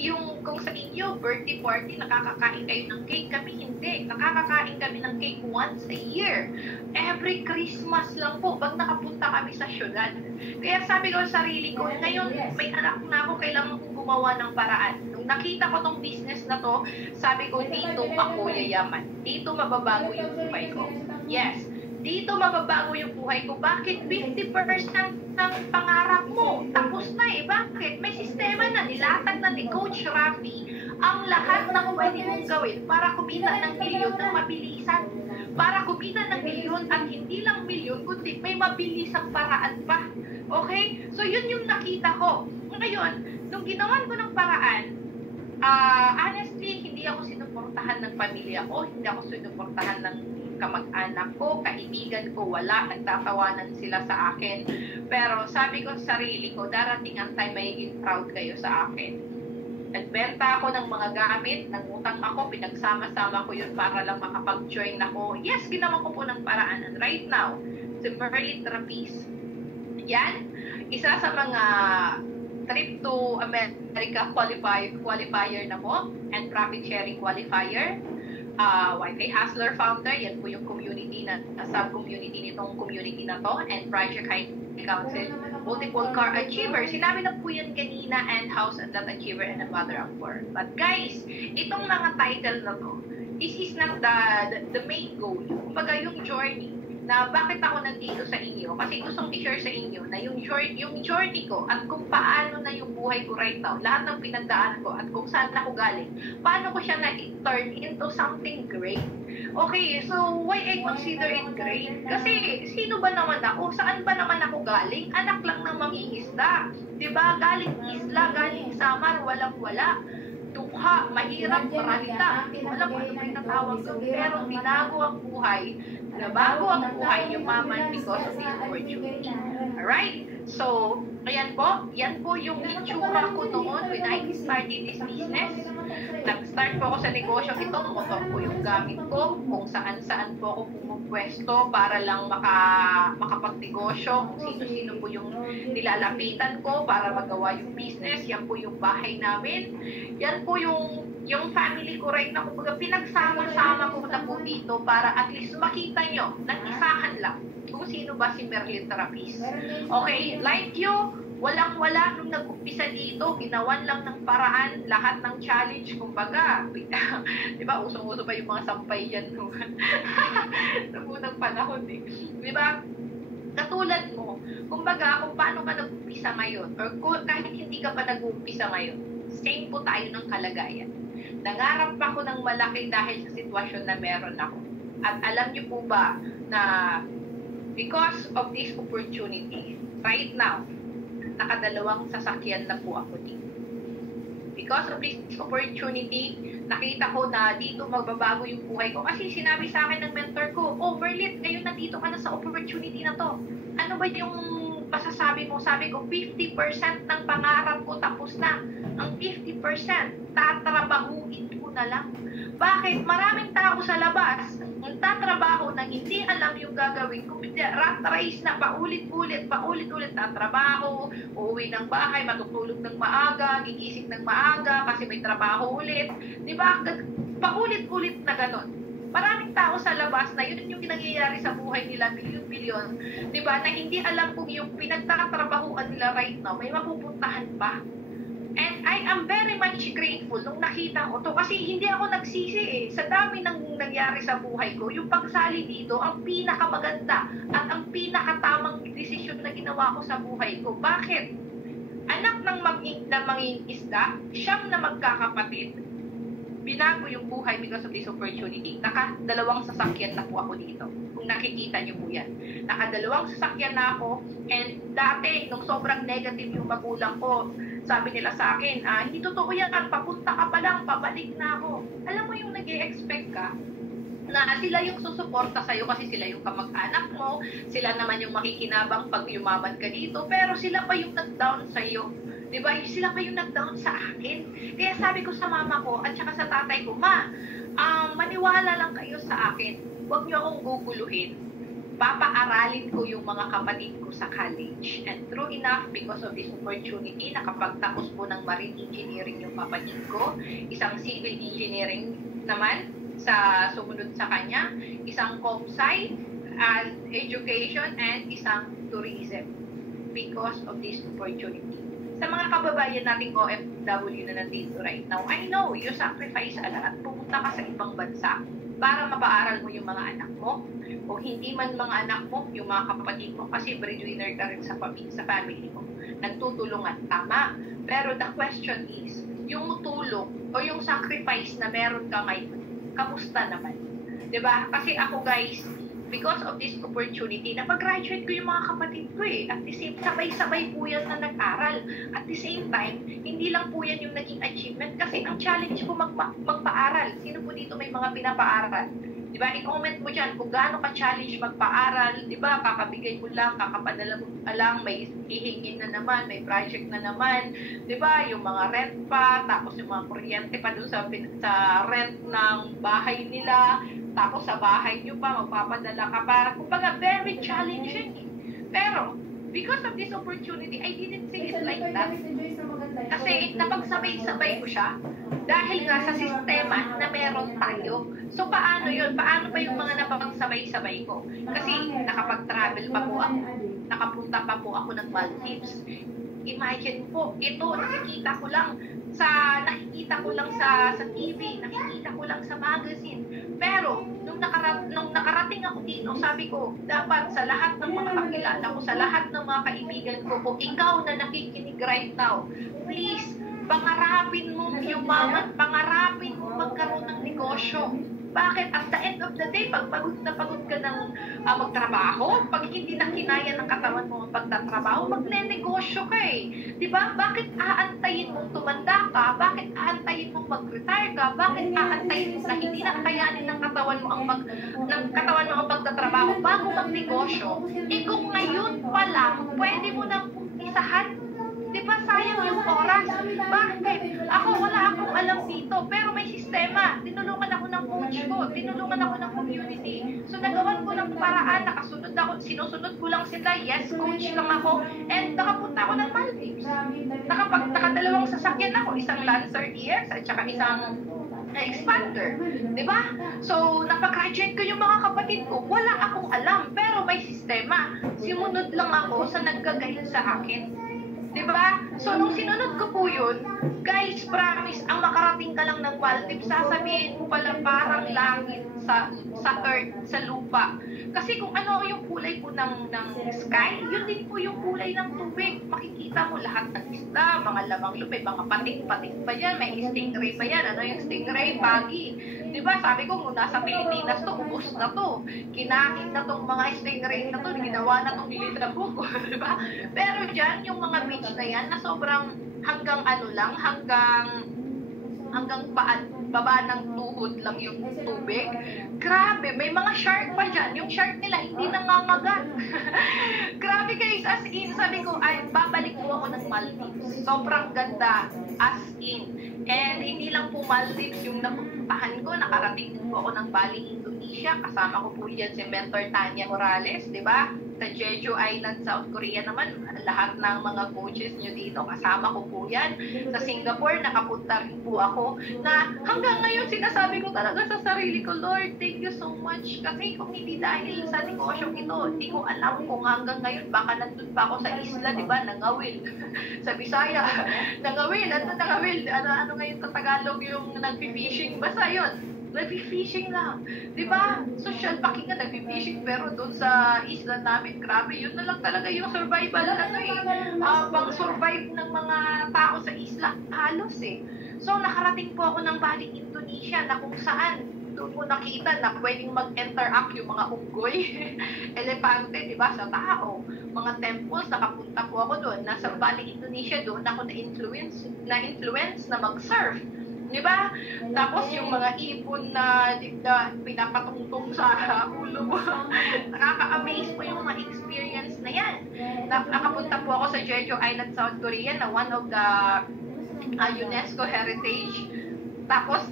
Yung kung sa inyo, birthday party, nakakakain kayo ng cake. Kami hindi. Nakakakain kami ng cake once a year. Every Christmas lang po, pag nakapunta kami sa syudad. Kaya sabi ko sa sarili ko, ngayon, may anak na ako, kailangan kong gumawa ng paraan. Nung nakita ko tong business na to, sabi ko, dito ako yayaman. Dito mababago yung buhay ko. Yes. Dito mababago yung buhay ko. Bakit 50% ng pangarap mo? Tapos na eh. Bakit? May sistema na. Nilatag na ni Coach Rafi ang lahat ng pwede mong gawin para kumita ng milyon ng mabilisan. Para kumita ng milyon at hindi lang milyon, kundi may mabilisang paraan pa. Okay? So yun yung nakita ko. Ngayon, nung ginawan ko ng paraan, honestly, hindi ako sinuportahan ng pamilya ko. Hindi ako sinuportahan ng kamag-anak ko, kaibigan ko, wala, nagtatawanan sila sa akin. Pero sabi ko sa sarili ko, darating ang time magiging proud kayo sa akin. Nagbenta ako ng mga gamit, nangutang ako, pinagsama-sama ko yun para lang makapag-join ako. Yes, ginawa ko po ng paraan. And right now, si Merly Trapeze. Yan, isa sa mga trip to America qualifier na po, and profit sharing qualifier. YK Hustler founder, yan po yung community na sub-community nitong community na to, and Project High Council, multiple car achiever. Sinabi na po yan kanina, and house and that achiever, and a mother of four. But guys, itong mga title na to, this is not the main goal. Kumbaga yung journey, na bakit ako nandito sa inyo, kasi gustong i-share sa inyo na yung journey ko at kung paano na yung buhay ko right now, lahat ng pinagdaan ko at kung saan ako galing, paano ko siya na-turn into something great. Okay, so why I consider it great? Kasi sino ba naman ako? Saan ba naman ako galing? Anak lang ng mangingisda. Diba? Galing isla, galing samar, walang-wala. Tukha, mahirap, maralita. Wala ko ano may natawag doon. Pero binago ang buhay. Nabago ang buhay yung maman because of this opportunity. Alright? So, ayan po. Yan po yung itsura ko noon when I started this business. Nag-start po ako sa negosyo ito. Motor po yung gamit ko. Kung saan-saan po ako pumupwesto para lang makapagnegosyo. Kung sino-sino po yung nilalapitan ko para magawa yung business. Yan po yung bahay namin. Yan po yung family ko right na kumbaga pinagsama-sama ko na po dito para at least makita nyo ng isahan lang kung sino ba si Merly Trapeze. Okay, like you, walang-wala nung nag-umpisa dito, ginawan lang ng paraan lahat ng challenge, kumbaga. Di ba, usong-uso pa yung mga sampay yan nung unang panahon eh. Di ba? Katulad mo, kumbaga, kung paano ka nag-umpisa ngayon, or kahit hindi ka pa nag-umpisa ngayon, same po tayo ng kalagayan. Nangarap pa ako ng malaki dahil sa sitwasyon na meron ako. At alam niyo po ba na because of this opportunity, right now, nakadalawang sasakyan na po ako dito. Because of this opportunity, nakita ko na dito magbabago yung buhay ko. Kasi sinabi sa akin ng mentor ko, oh Merly, ngayon nandito ka na sa opportunity na to. Ano ba yung masasabi mo? Sabi ko, 50% ng pangarap ko tapos na. Ang 50%, tatrabahuin ko na lang. Bakit? Maraming tao sa labas, tatrabaho na hindi alam yung gagawin ko. Rat race na paulit-ulit tatrabaho, uuwi ng bahay, matutulog ng maaga, gigising ng maaga kasi may trabaho ulit. Di ba? Paulit-ulit na ganon. Maraming tao sa labas na yun yung nangyayari sa buhay nila, milyon-milyon. Di ba? Na hindi alam kung yung pinagtatrabahuan nila right now, may mapupuntahan pa. And I am very much grateful nung nakita ko to kasi hindi ako nagsisi eh. Sa dami ng nangyari sa buhay ko, yung pagsali dito, ang pinakamaganda at ang pinakatamang desisyon na ginawa ko sa buhay ko. Bakit? Anak ng mangingisda, siyang na magkakapatid, binago yung buhay because of this opportunity. Nakadalawang sasakyan na po ako dito. Kung nakikita niyo po yan. Nakadalawang sasakyan na ako. And dati, nung sobrang negative yung magulang ko, sabi nila sa akin, hindi totoo yan, papunta ka pa lang, pabalik na ako. Alam mo yung nag-e-expect ka na sila yung susuporta sa'yo kasi sila yung kamag-anak mo, sila naman yung makikinabang pag yumaman ka dito, pero sila pa yung nag-down sa'yo. Diba? Sila pa yung nag-down sa akin. Kaya sabi ko sa mama ko at saka sa tatay ko, Ma, maniwala lang kayo sa akin. Huwag niyo akong guguluhin. Papaaralin ko yung mga kapatid ko sa college. And true enough, because of this opportunity, nakapagtapos po ng marine engineering yung kapatid ko, isang civil engineering naman sa sumunod sa kanya, isang comsci, education, and isang tourism because of this opportunity. Sa mga kababayan nating OFW na nandito right now, I know, you sacrifice a lot. Pumunta ka sa ibang bansa para mapaaral mo yung mga anak mo. O hindi man mga anak mo, yung mga kapatid mo, kasi breadwinner ka rin sa family mo. Nagtutulungan, tama. Pero the question is, yung tulong o yung sacrifice na meron ka ngayon, kamusta naman? Diba? Kasi ako guys, because of this opportunity, napag-graduate ko yung mga kapatid ko eh. At the same, sabay-sabay po yan na nag-aral. At the same time, hindi lang po yan yung naging achievement kasi ang challenge ko magpaaral. Sino po dito may mga pinapaaral? Di ba? I-comment mo dyan kung gaano ka-challenge magpaaral. Di ba? Kakabigay mo lang, kakapadala mo lang, may hihingin na naman, may project na naman. Di ba? Yung mga rent pa, tapos yung mga kuryente pa dun sa rent ng bahay nila, tapos sa bahay nyo pa, magpapadala ka pa. Kumbaga, very challenging. Pero, because of this opportunity, I didn't say it like that. Kasi napagsabay-sabay ko siya dahil nga sa sistema na meron tayo. So, paano yun? Paano pa yung mga napagsabay-sabay ko? Kasi nakapag-travel pa po ako. Nakapunta pa po ako ng Maldives. Imagine po, ito nakikita ko lang sa TV, nakikita ko lang sa magazine. Pero nung nakarating ako dito, sabi ko, dapat sa lahat ng mga kakilala ko, sa lahat ng mga kaibigan ko, kung ikaw na nakikinig right now, please, pangarapin mo yumaman, pangarapin mo magkaroon ng negosyo. Bakit? At the end of the day, pag pagod ka ng magtrabaho, pag hindi na kinaya ng katawan mo ang pagtatrabaho, magne-negosyo ka eh. Diba? Bakit aantayin mong tumanda ka? Bakit aantayin mong mag-retire ka? Bakit aantayin mo na hindi na kayanin ng katawan mo ang pagtatrabaho bago magnegosyo? Eh kung ngayon pa lang, pwede mo nang umpisahan. Diba sayang yung oras? Bakit? Wala akong alam dito, pero may sistema. Tinulungan ako ng coach ko, tinulungan ako ng community. So nagawan ko ng paraan, nakasunod ako, sinusunod ko lang sila, yes, coach lang ako, and nakapunta ako ng Maldives. Nakadalawang sasakyan ako, isang Lancer EX at saka isang expander. Diba? So, napagraduate ko yung mga kapatid ko, wala akong alam, pero may sistema. Simunod lang ako sa nagkagayon sa akin. Diba? So, nung sinunod ko po yun, guys, promise, ang makarating ka lang ng Maldives, sasabihin mo pala parang langit sa earth, sa lupa. Kasi kung ano yung kulay po ng sky, yun din po yung kulay ng tubig. Makikita mo lahat ng isda, mga lamang lupa, mga pating-pating pa yan, may stingray pa yan. Ano yung stingray? Pagi. Diba? Sabi ko, kung nasa Pilipinas to, ubos na to. Kinain na tong mga stingray na to, ginawa na tong lilabog. Diba? Pero dyan, yung mga beach na yan, na sobrang hanggang baba ng tuhod lang yung tubig. Grabe, may mga shark pa dyan. Yung shark nila hindi nangangagat. Grabe guys, as in, sabi ko, ay, babalik po ako ng Maldives. Sobrang ganda, as in. And hindi lang po Maldives yung napuntahan ko, nakarating din po ako ng Bali, Indonesia. Kasama ko po yan si Mentor Tanya Morales, di ba? Sa Jeju Island, South Korea naman, lahat ng mga coaches nyo dito, kasama ko po yan. Sa Singapore, nakapunta rin po ako na hanggang ngayon sinasabi ko talaga sa sarili ko, Lord, thank you so much. Kasi kung hindi dahil sa negosyong ito, hindi ko alam kung hanggang ngayon, baka nandun pa ako sa isla, di ba, Nangawil. Sa Bisaya, Nangawil, ano ngayon sa Tagalog yung nag-fishing, basta yun. Nag-fishing lang. Diba? Social packing nga, nag-fishing, pero doon sa isla namin, grabe, yun na lang talaga yung survival pang survive ng mga tao sa isla, halos eh. So, nakarating po ako ng Bali, Indonesia, na kung saan, doon ko nakita na pwedeng mag-interact yung mga unggoy, elepante, diba, sa tao. Mga temples, nakapunta po ako doon. Nasa Bali, Indonesia, doon ako na-influence na mag-surf. Diba? Tapos yung mga ipon na pinapatungtong sa ulo mo. Nakaka-amaze po yung mga experience na yan. Nakapunta po ako sa Jeju Island, South Korea na one of the UNESCO Heritage. Tapos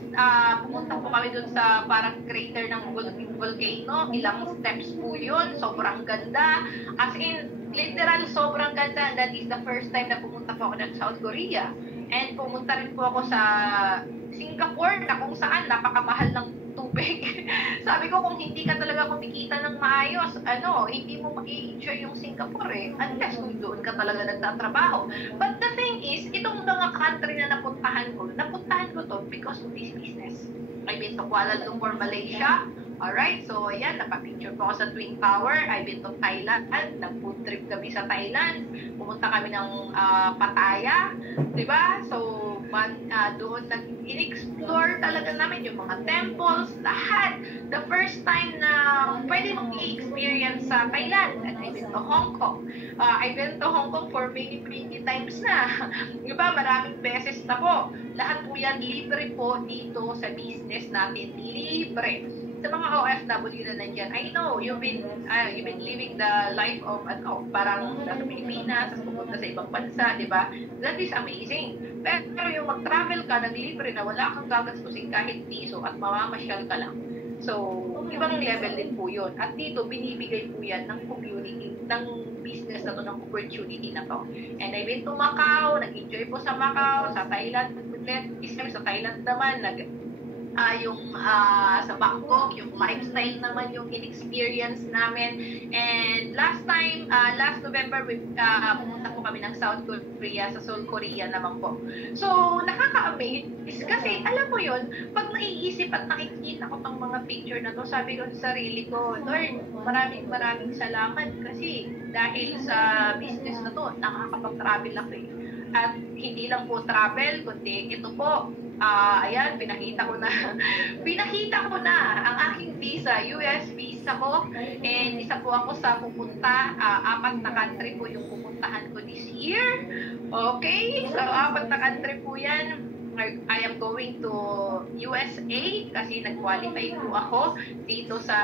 pumunta po kami dun sa parang crater ng volcano. Ilang steps po yun. Sobrang ganda. As in, literal, sobrang ganda. That is the first time na pumunta po ako ng South Korea. And pumunta rin po ako sa Singapore na kung saan napakamahal ng tubig. Sabi ko, kung hindi ka talaga kumikita ng maayos, hindi mo mag-i-enjoy yung Singapore eh. Unless kung doon ka talaga nagtatrabaho. But the thing is, itong mga country na napuntahan ko to because of this business. I've been to Kuala Lumpur, Malaysia. Alright, so ayan, napapicture po ako sa Twin Tower. I've been to Thailand. Nag-food trip kami sa Thailand. Pumunta kami ng Pattaya. Diba? So, doon in-explore talaga namin yung mga temples, lahat. The first time na pwede mong i-experience sa Thailand. And I've been to Hong Kong. I've been to Hong Kong for many times na. Diba? Maraming beses na po. Lahat po yan libre po dito sa business natin. Libre. sa mga OFW na nandiyan, I know you've been living the life of parang sa Pilipinas, pupunta sa ibang bansa, di ba? That is amazing. Pero yung mag-travel ka ng libre na wala kang gagastusin kahit piso at mamamasyal ka lang. So, ibang level din po yun. At dito, binibigay po yan ng community, ng business na to, ng opportunity na to. And I've been to Macau, nag-enjoy po sa Macau, sa Thailand, sa Thailand naman, sa Bangkok, yung lifestyle naman yung in-experience namin. And last November, pumunta po kami ng South Korea, sa Seoul, Korea naman po. So, nakaka-amaze kasi, alam mo yun, pag naiisip at nakikita ko tong mga picture na to, sabi ko sa sarili ko, Lord, maraming salamat kasi dahil sa business na to, nakakapag-travel ako eh. At hindi lang po travel, kundi ito po, ayan, pinakita ko na ang aking visa, US visa ko, and isa po ako sa pupunta, 4 na country po yung pupuntahan ko this year. Okay, so 4 na country po yan. I am going to USA kasi nag-qualify po ako dito sa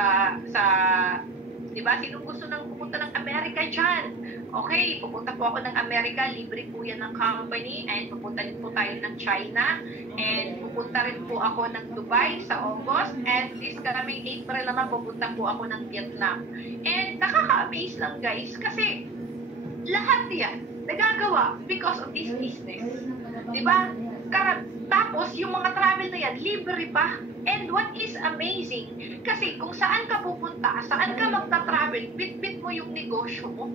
di ba, sino gusto nang pupunta ng Amerika dyan? Okay, pupunta po ako ng Amerika, libre po yan ng company, and pupunta din po tayo ng China, and pupunta rin po ako ng Dubai sa August, and this coming April naman pupunta po ako ng Vietnam. And nakaka-amaze lang guys, kasi lahat yan nagagawa because of this business. Diba? Tapos yung mga travel na yan, libre pa. And what is amazing, kasi kung saan ka pupunta, saan ka magta-travel, bit-bit mo yung negosyo mo.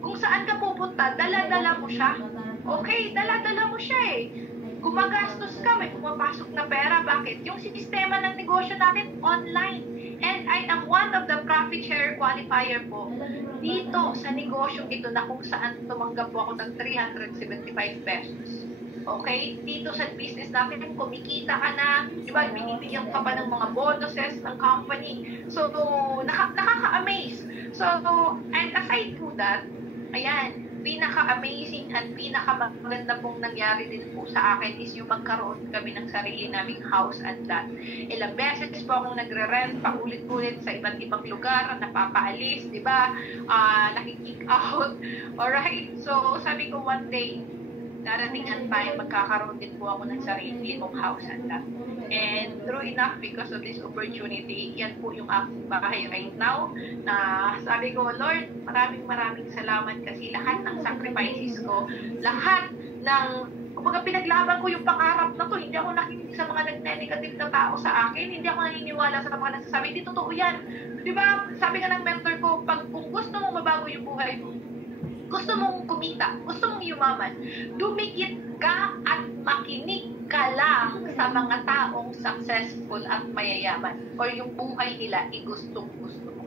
Kung saan ka pupunta, dala-dala mo siya. Okay, dala-dala mo siya eh. Gumagastos ka, may pumapasok na pera. Bakit? Yung sistema ng negosyo natin, online. And I am one of the profit share qualifier po dito sa negosyo ito na kung saan tumanggap po ako ng 375 pesos. Okay? Dito sa business natin, kumikita ka na, di ba, binibigyan ka pa ng mga bonuses ng company. So, nakaka-amaze. So, and aside to that, ayan, pinaka-amazing at pinaka-maganda pong nangyari din po sa akin is yung magkaroon kami ng sarili naming house and lot. Ilang beses po akong nagre-rent, paulit-ulit sa iba't ibang lugar, napapaalis, di ba? Nakikick out. Alright? So, sabi ko one day, darating ang time, magkakaroon din po ako ng sarili kong house and lot. And true enough, because of this opportunity, yan po yung aking bahay right now, na sabi ko, Lord, maraming salamat kasi lahat ng sacrifices ko, lahat ng, kumbaga pinaglaban ko yung pangarap na to, hindi ako nakikinig sa mga nag-negative na tao sa akin, hindi ako naniniwala sa mga nagsasabi, hindi totoo yan. Diba, sabi nga ng mentor ko, kung gusto mong mabago yung buhay mo, gusto mong kumita, gusto mong yumaman, dumikit ka at makinig ka lang sa mga taong successful at mayayaman or yung buhay nila gustong-gusto mo.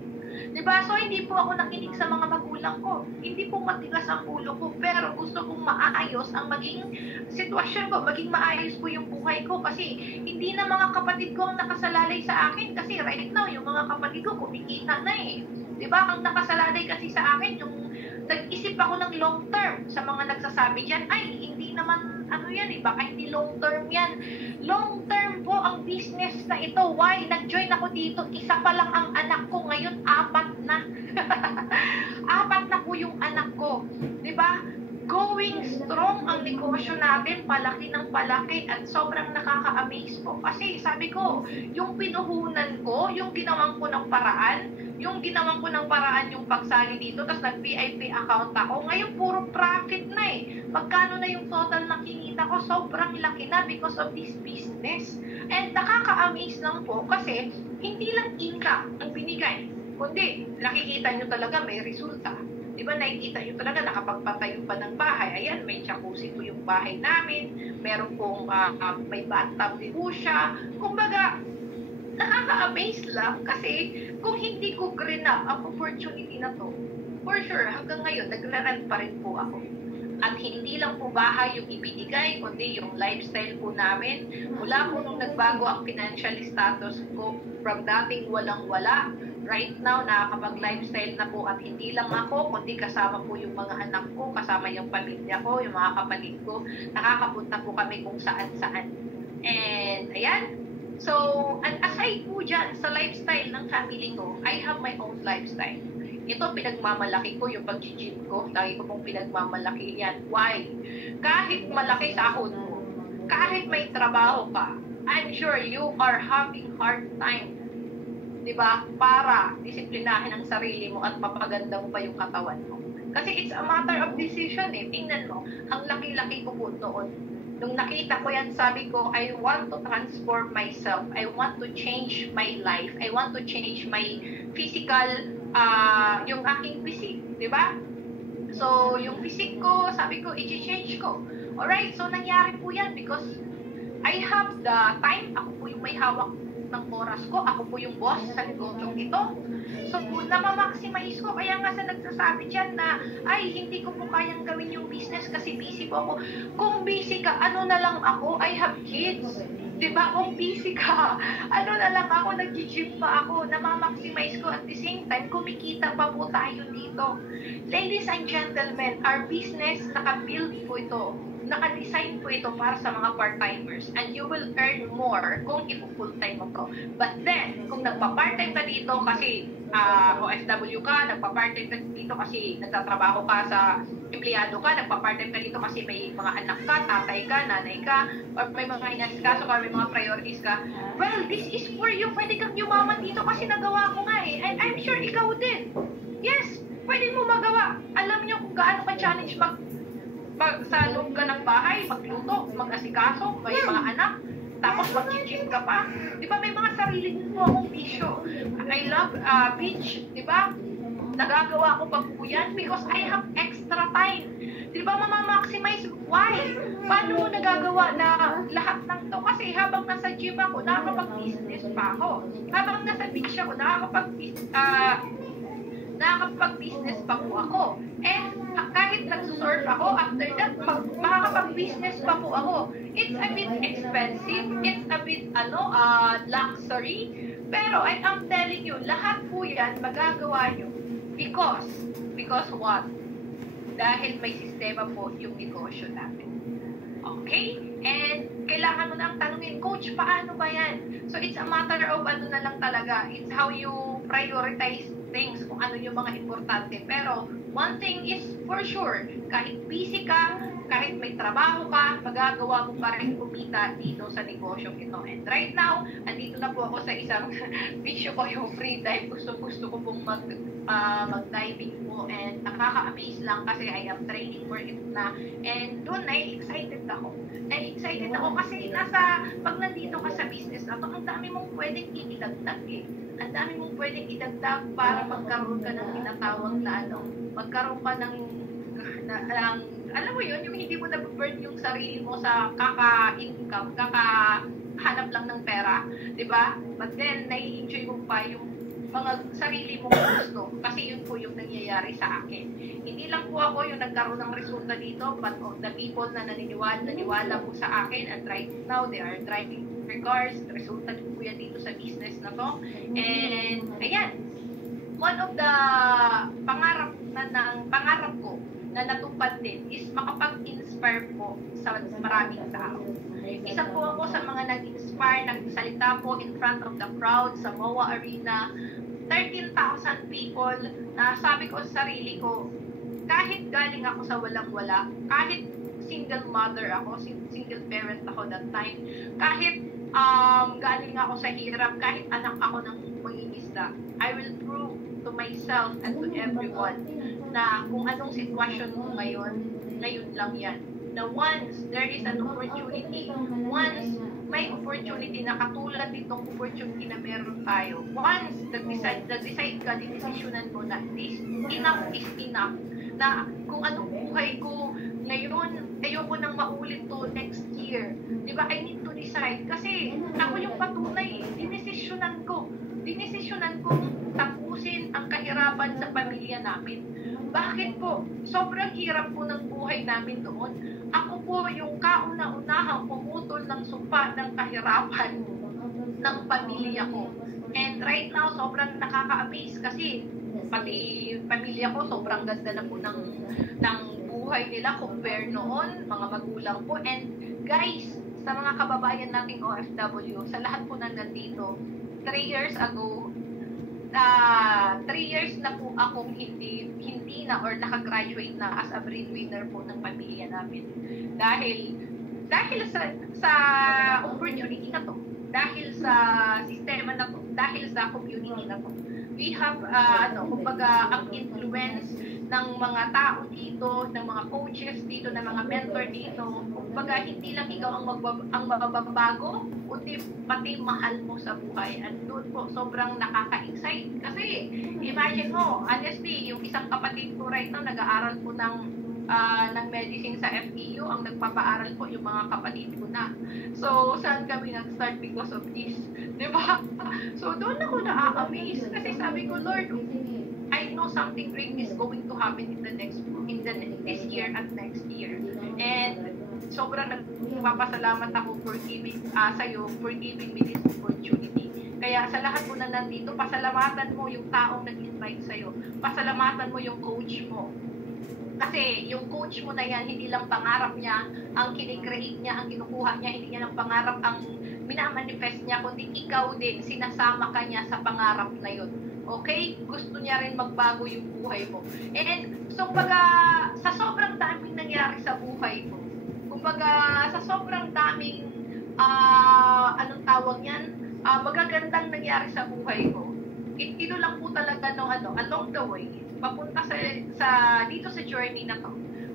Diba? So, hindi po ako nakinig sa mga magulang ko. Hindi po matigas ang ulo ko, pero gusto kong maayos ang maging sitwasyon ko, maging maayos po yung buhay ko kasi hindi na mga kapatid ko ang nakasalalay sa akin kasi right now, yung mga kapatid ko kumikita na eh. Diba? Ang nakasalalay kasi sa akin, yung nag-isip ako ng long term sa mga nagsasabi dyan, ay, hindi naman, ano yan eh, baka hindi long term yan. Long term po ang business na ito. Why? Nag-join ako dito, isa pa lang ang anak ko, ngayon 4 na. 4 na po yung anak ko. Diba? Going strong ang negosyo natin, palaki ng palaki at sobrang nakaka-amaze po. Kasi sabi ko, yung pinuhunan ko, yung ginawan ko ng paraan, yung pagsali dito, tapos nag-VIP account ako, ngayon puro profit na eh. Magkano na yung total na kinita ko? Sobrang laki na because of this business. And nakaka-amaze lang po kasi hindi lang income ang binigay, kundi nakikita nyo talaga may resulta. Diba, nakikita nyo talaga nakapagpatayo pa ng bahay. Ayan, may jacuzzi po yung bahay namin. Meron pong may bathtub din po siya. Kumbaga, nakaka-amaze lang kasi kung hindi ko green up ang opportunity na to, for sure, hanggang ngayon, nagre-rent pa rin po ako. At hindi lang po bahay yung ibinigay, kundi yung lifestyle po namin. Mula po nung nagbago ang financial status ko, from dating walang-wala, right now, nakakapag-lifestyle na po at hindi lang ako, kundi kasama po yung mga anak ko, kasama yung pamilya ko, yung mga kapatid ko, nakakapunta po kami kung saan-saan. And, ayan, So, and aside po dyan, sa lifestyle ng family ko, I have my own lifestyle. Ito, pinagmamalaki ko yung pag-gym ko. Lagi ko pong pinagmamalaki yan. Why? Kahit malaki sahod mo, kahit may trabaho ka, I'm sure you are having hard time, diba? Para disiplinahin ang sarili mo at mapaganda mo pa yung katawan mo. Kasi it's a matter of decision eh. Tingnan mo, ang laki-laki ko po noon. Nung nakita ko yan, sabi ko, I want to transform myself. I want to change my life. I want to change my physical, yung aking physique, di ba? So, yung physique ko, sabi ko, i-change ko. Alright, so nangyari po yan because I have the time. Ako po yung may hawak ng oras ko. Ako po yung boss sa negosyong ito. So, namamaximize ko. Kaya nga sa nagsasabi dyan na, ay, hindi ko po kayang gawin yung business kasi busy po ako. Kung busy ka, ano na lang ako? I have kids. Diba? Kung busy ka, ano na lang ako, nag-gym pa ako, namamaximize ko at the same time, kumikita pa po tayo dito. Ladies and gentlemen, our business, naka-build po ito. Naka-design po ito para sa mga part-timers and you will earn more kung ipo-full-time mo ko. But then, kung nagpa-part-time ka dito kasi OFW ka, nagpa-part-time ka dito kasi nagtatrabaho ka sa empleyado ka, nagpa-part-time ka dito kasi may mga anak ka, tatay ka, nanay ka, or may mga inasikaso ka, or may mga priorities ka, well, this is for you. Pwede kang yumaman dito kasi nagawa ko nga eh. And I'm sure ikaw din. Yes, pwede mo magawa. Alam niyo kung gaano ka-challenge sa loob ka ng bahay, magluto, mag-asikaso, may mga anak, tapos mag-gym ka pa. Di ba may mga sarili mo akong bisyo? I love beach, di ba? Nagagawa ko pa po yan because I have extra time. Di ba mamamaximize? Why? Paano mo nagagawa na lahat ng to? Kasi habang nasa gym ako, nakakapag-business pa ako. Habang nasa beach ako, nakakapag-business pa po ako. And kahit nag-surf ako, after that, makakapag-business pa po ako. It's a bit expensive, it's a bit, luxury, pero I am telling you, lahat po yan magagawa nyo. Because what? Dahil may sistema po yung negosyo natin. Okay? And kailangan mo na ang tanungin, Coach, paano ba yan? So it's a matter of ano na lang talaga. It's how you prioritize things, kung ano yung mga importante. Pero one thing is for sure, kahit busy ka, kahit may trabaho ka, magagawa mo pa rin kumita dito sa negosyong ito. And right now, andito na po ako sa isang bisyo ko, yung free dive. Gusto ko pong mag-diving po and nakaka-amaze lang kasi I am training for it na. And doon excited ako. Excited ako kasi pag nandito ka sa business na to, ang dami mong pwedeng idagdag eh. Ang dami mong pwedeng idagdag para magkaroon ka ng tinatawag na magkaroon ka ng alam mo yun, yung hindi mo na-burn yung sarili mo sa kaka-income, kaka-hanap lang ng pera, di ba? But then, nai-enjoy mo pa yung mga sarili mong gusto kasi yun po yung nangyayari sa akin. Hindi lang po ako yung nagkaroon ng resulta dito, but the people na naniwala po sa akin, and right now, they are driving their cars. Resulta po yan dito sa business na to. And, ayan, one of the pangarap ko na natupad din is makapag-inspire po sa maraming tao. Isa po ako sa mga nag-inspire, nagsalita po in front of the crowd sa MOA Arena. 13,000 people na sabi ko sa sarili ko, kahit galing ako sa walang-wala, kahit single mother ako, single parent ako that time, kahit galing ako sa hirap, kahit anak ako ng mangingisda, I will prove to myself and to everyone na kung anong sitwasyon mo ngayon lang yan. Na once there is an opportunity, once may opportunity na katulad nitong opportunity na meron tayo, once nag-decide ka, dinesisyonan mo na enough is enough, na kung anong buhay ko ngayon, ayoko nang maulit to next year. Diba? I need to decide. Kasi ako yung patunay, dinesisyonan ko tapusin ang kahirapan sa pamilya namin. Bakit po? Sobrang hirap po ng buhay namin doon. Ako po yung kauna-unahang pumutol ng sumpa ng kahirapan ng pamilya ko. And right now, sobrang nakaka-amaze kasi pati pamilya ko, sobrang ganda na po ng buhay nila compare noon, mga magulang ko. And guys, sa mga kababayan nating OFW, sa lahat po na nandito, 3 years ago, 3 years na po akong hindi na or nakagraduate na as a breadwinner po ng pamilya namin. Dahil sa opportunity na to, dahil sa sistema na to, dahil sa community na to. We have, kumbaga, ang influence ng mga tao dito, ng mga coaches dito, ng mga mentor dito. Kumbaga, hindi lang ikaw ang mababago, kundi pati mahal mo sa buhay. At doon po, sobrang nakaka-excite. Kasi, imagine mo, honestly, yung isang kapatid ko right now, nag-aaral po ng medicine sa FEU, ang nagpapaaral po yung mga kapatid ko na. So, saan kami nag-start because of this? Diba? So, doon ako na-amaze kasi sabi ko, Lord, I know something great is going to happen in this year at next year. And sobrang nagpapasalamat ako for giving sa'yo, for giving me this opportunity. Kaya sa lahat mo na nandito, pasalamatan mo yung taong nag-invite sa'yo. Pasalamatan mo yung coach mo. Kasi yung coach mo na yan, hindi lang pangarap niya, ang kinikreate niya, ang kinukuha niya, hindi niya lang pangarap ang minamanifest niya, kundi ikaw din, sinasama ka niya sa pangarap na yun. Okay? Gusto niya rin magbago yung buhay mo. And so, sa sobrang daming nangyari sa buhay mo, kumbaga, sa sobrang daming, anong tawag yan, magagandang nangyari sa buhay ko, ito lang po talaga along the way, papunta dito sa journey na to.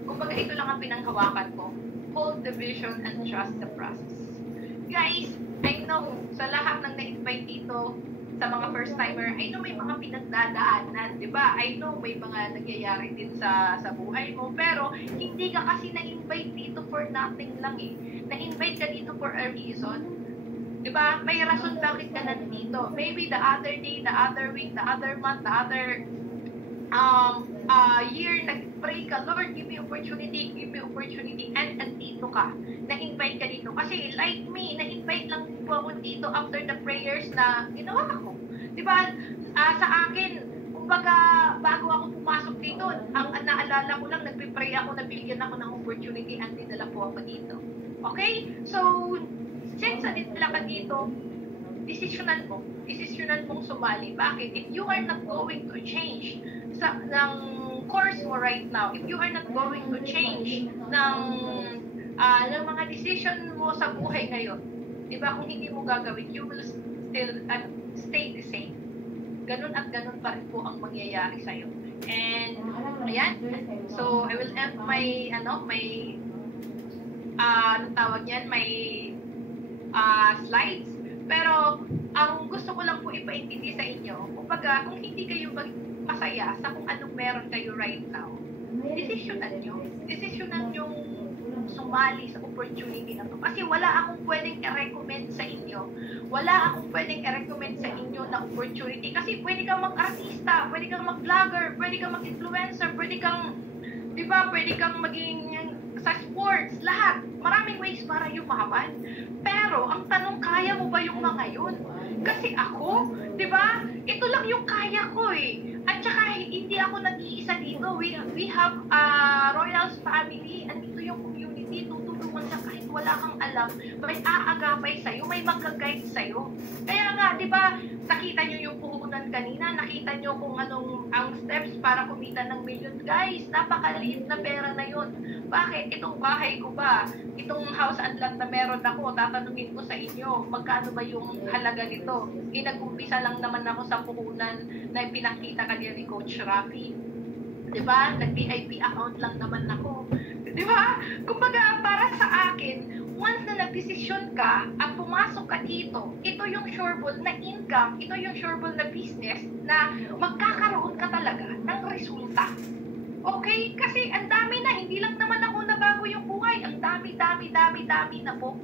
Kumbaga, ito lang ang pinanghawakan ko. Hold the vision and trust the process. Guys, I know, sa lahat ng na-invite dito, sa mga first-timer, I know may mga pinagdadaanan, di ba? I know may mga nangyayari din sa buhay mo, pero hindi ka kasi na-invite dito for nothing lang eh. Na-invite ka dito for a reason. Di ba? May rason bakit ka nandito. Maybe the other day, the other week, the other month, the other year, nag-pray ka, Lord, give me opportunity, and andito ka. Na-invite ka dito. Kasi like me, na-invite lang po ako dito after the prayers na ginawa ko. Diba? Sa akin, kumbaga, bago ako pumasok dito, ang naalala ko lang, nagpipray ako, nabigyan ako ng opportunity, and dinala po ako dito. Okay? So, since nandila ka dito, desisyonan mong sumali. Bakit? If you are not going to change ng course mo right now, if you are not going to change ng mga decision mo sa buhay ngayon, diba, kung hindi mo gagawin, you will still stay the same. Ganun at ganun pa rin po ang mangyayari sa'yo. And, ayan. So, I will end my slides. Pero, ang gusto ko lang po ipaintindi sa inyo, kumbaga, kung hindi kayo masaya sa kung anong meron kayo right now, desisyonan nyo sumali sa opportunity na to. Kasi wala akong pwedeng i-recommend sa inyo. Na opportunity. Kasi pwede kang mag-artista, pwede kang mag-vlogger, pwede kang mag-influencer, pwede kang maging sa sports, lahat. Maraming ways para yumaman. Pero, ang tanong, kaya mo ba yung mga yun? Kasi ako, di ba? Ito lang yung kaya ko eh. At saka, hindi ako nag-iisa dito. We have Royals family, and ito yung community, tutulungan ka kahit wala kang alam. May aagapay sa'yo, may mag-guide sa'yo. Kaya nga, di ba, nakita nyo yung puhunan kanina, nakita nyo kung anong ang steps para kumita ng million. Guys, napakaliit na pera na yun. Bakit? Itong bahay ko ba? Itong house and lot na meron ako, tatanungin ko sa inyo, magkano ba yung halaga nito? Nag-umpisa lang naman ako sa puhunan na pinakita kanina ni Coach Rafi. Diba? Nag-VIP account lang naman ako. Diba? Kumbaga, para sa akin, once na nag-desisyon ka at pumasok ka dito, ito yung sureball na income, ito yung sureball na business na magkakaroon ka talaga ng resulta. Okay? Kasi ang dami na, hindi lang naman ako nabago yung buhay. Ang dami na po.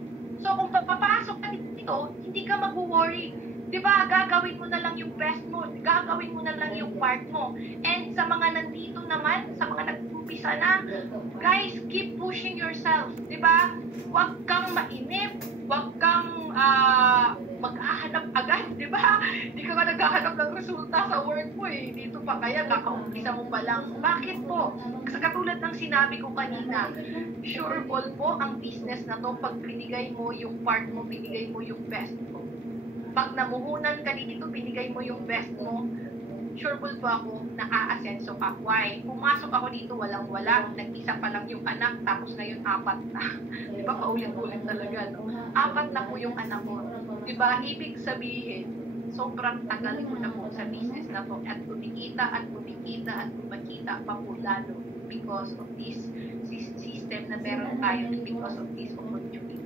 So kung papapasok ka dito, hindi ka mag-worry. Di ba, gagawin mo na lang yung best mo, gagawin mo na lang yung part mo. And sa mga nandito naman, sa mga nag-umpisa na, guys, keep pushing yourself. Di ba? Huwag kang mainip, huwag kang maghahanap agad, di ba? Hindi ka naghahanap ng resulta sa work mo eh. Dito pa kaya, kakaumpisa mo pa lang. Bakit po? Sa katulad ng sinabi ko kanina, sure ball po ang business na to pag binigay mo yung part mo, binigay mo yung best mo. Pag namuhunan ka dito, binigay mo yung best mo, sure po ako na aasenso ka. Why? Pumasok ako dito, walang-wala. Nag-isa pa lang yung anak, tapos ngayon 4 na. Di ba? Paulit-ulit talaga, no? 4 na po yung anak ko. Di ba? Ibig sabihin, sobrang tagal ko na po sa business na to. At kumikita, at kumikita, at kumakita pa po lalo because of this system na meron tayo, because of this opportunity.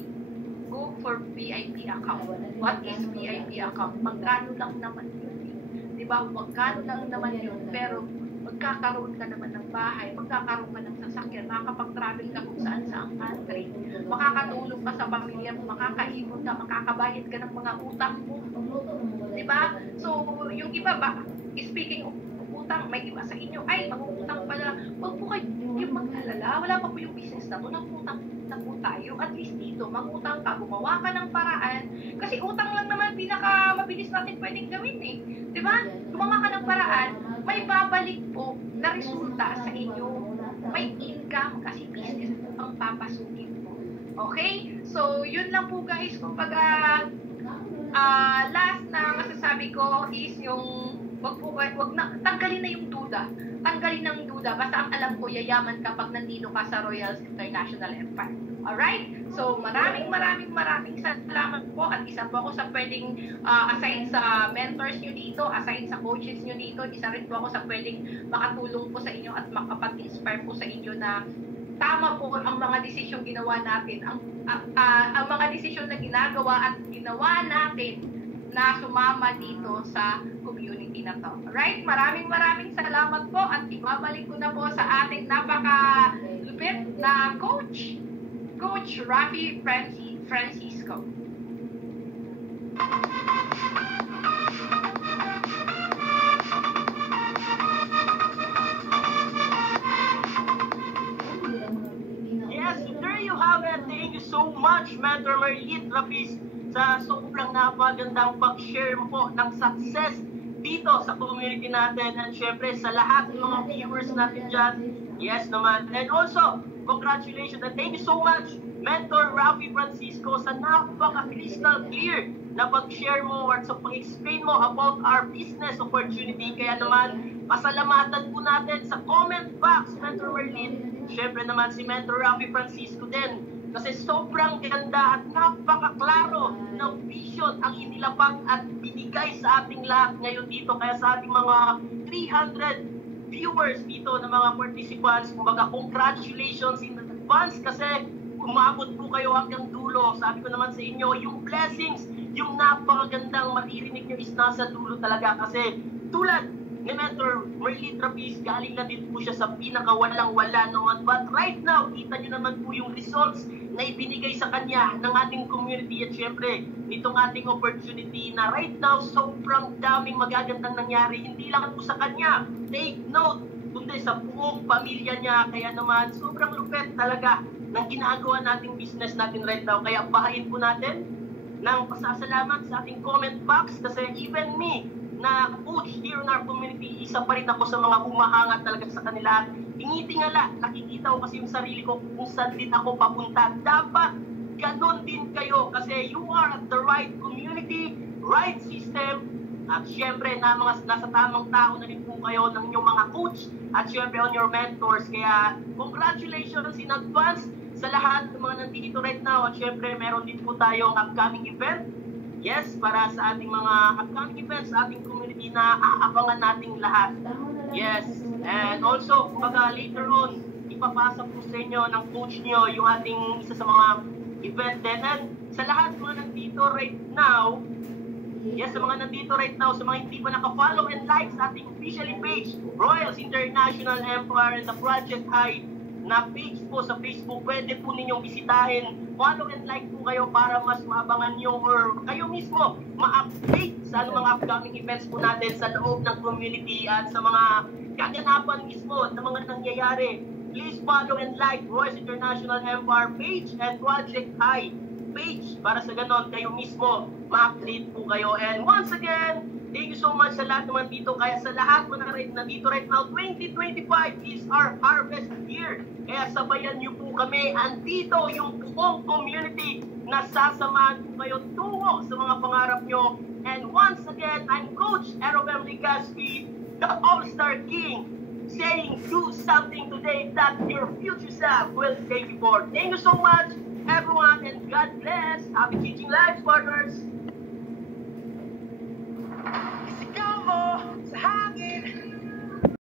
Go for VIP account. What is VIP account? Magkano lang naman yun? Diba? Magkano lang naman yun? Pero magkakaroon ka naman ng bahay, magkakaroon ka ng sasakyan, makakapag-travel ka kung saan sa ang country, makakatulong ka sa pamilya mo, makakaipon ka, makakabayad ka ng mga utang mo. Diba? So, yung iba ba, speaking of utang, may iba sa inyo, ay, mag-utang pala. Huwag po kayo yung mag-alala. Wala pa po yung business na to. Nag-utang na po tayo. At least dito, mag-utang ka, gumawa ka ng paraan. Kasi utang lang naman pinaka-mabilis natin pwedeng gawin eh. Diba? Gumawa ka ng paraan, may babalik po na resulta sa inyo. May income kasi business po ang papasukin mo. Okay? So, yun lang po guys. Kapag last na masasabi ko is yung wag na, tanggalin na yung duda. Tanggalin ng duda. Basta ang alam ko, yayaman kapag nandito ka sa Royals International Empire. Alright? So, maraming salamat po. At isa po ako sa pwedeng, aside sa mentors nyo dito, aside sa coaches nyo dito, isa rin po ako sa pwedeng makatulong po sa inyo at makapag-inspire po sa inyo na tama po ang mga desisyon ginawa natin. Ang mga desisyon na ginagawa at ginawa natin na sumama dito sa community na to. Alright? Maraming salamat po at ibabalik ko na po sa ating napaka-lupit na coach, Coach Rafi Francisco. Yes, there you have it. Thank you so much, Mentor Marlene Rapis, sa sobrang napagandang pag-share mo po ng success dito sa community natin at syempre sa lahat ng mga viewers natin dyan. Yes naman. And also, congratulations and thank you so much, Mentor Rafi Francisco, sa napaka-crystal clear na pag-share mo at sa pag-explain mo about our business opportunity. Kaya naman, pasalamatan po natin sa comment box, Mentor Marlene. Syempre naman si Mentor Rafi Francisco din. Kasi sobrang ganda at napakaklaro ng vision ang inilapag at binigay sa ating lahat ngayon dito. Kaya sa ating mga 300 viewers dito na mga participants, kumbaga congratulations in advance kasi umabot po kayo hanggang dulo. Sabi ko naman sa inyo, yung blessings, yung napakagandang maririnig nyo is nasa dulo talaga. Kasi tulad ni Mentor Marlene Rapis, galing na din po siya sa pinakawalang-wala noon. But right now, kita nyo naman po yung results na ibinigay sa kanya ng ating community at syempre, nitong ating opportunity na right now, sobrang daming magagandang nangyari. Hindi lang po sa kanya, take note, kundi sa buong pamilya niya. Kaya naman, sobrang lupet talaga ng ginagawa nating business natin right now. Kaya bahain po natin ng pasasalamat sa ating comment box kasi even me, na coach here in our community, isa pa rin ako sa mga humahangat talaga sa kanila. Tingitingala, nakikita ko kasi yung sarili ko kung saan din ako papunta. Dapat ganon din kayo kasi you are at the right community, right system, at syempre na mga nasa tamang tao na rin po kayo ng inyong mga coach at syempre on your mentors. Kaya congratulations in advance sa lahat ng mga nandito right now at syempre meron din po tayong upcoming event. Yes, para sa ating mga upcoming events, sa ating community na aabangan nating lahat. Yes, and also, kumbaga later on, ipapasa po sa inyo ng coach nyo yung ating isa sa mga event din. And sa lahat mga nandito right now, yes, sa mga nandito right now, sa mga hindi pa naka-follow and like sa ating official page, Royals International Empire and the Project High na page po sa Facebook. Pwede po ninyong bisitahin. Follow and like po kayo para mas maabangan nyo or kayo mismo ma-update sa mga upcoming events po natin sa loob ng community at sa mga kaganapan mismo na mga nangyayari. Please follow and like Royals International Empire page and Project High page para sa ganon kayo mismo ma-update po kayo. And once again, thank you so much sa lahat naman dito. Kaya sa lahat mo na nandito right now, 2025 is our harvest year. Kaya sabayan niyo po kami. Andito yung buong community na sasamahan po kayo tungo sa mga pangarap nyo. And once again, I'm Coach Erobem Ligaspi, the All-Star King, saying do something today that your future self will thank you for. Thank you so much, everyone, and God bless. Happy teaching lives, partners. Isigaw mo sa hangin.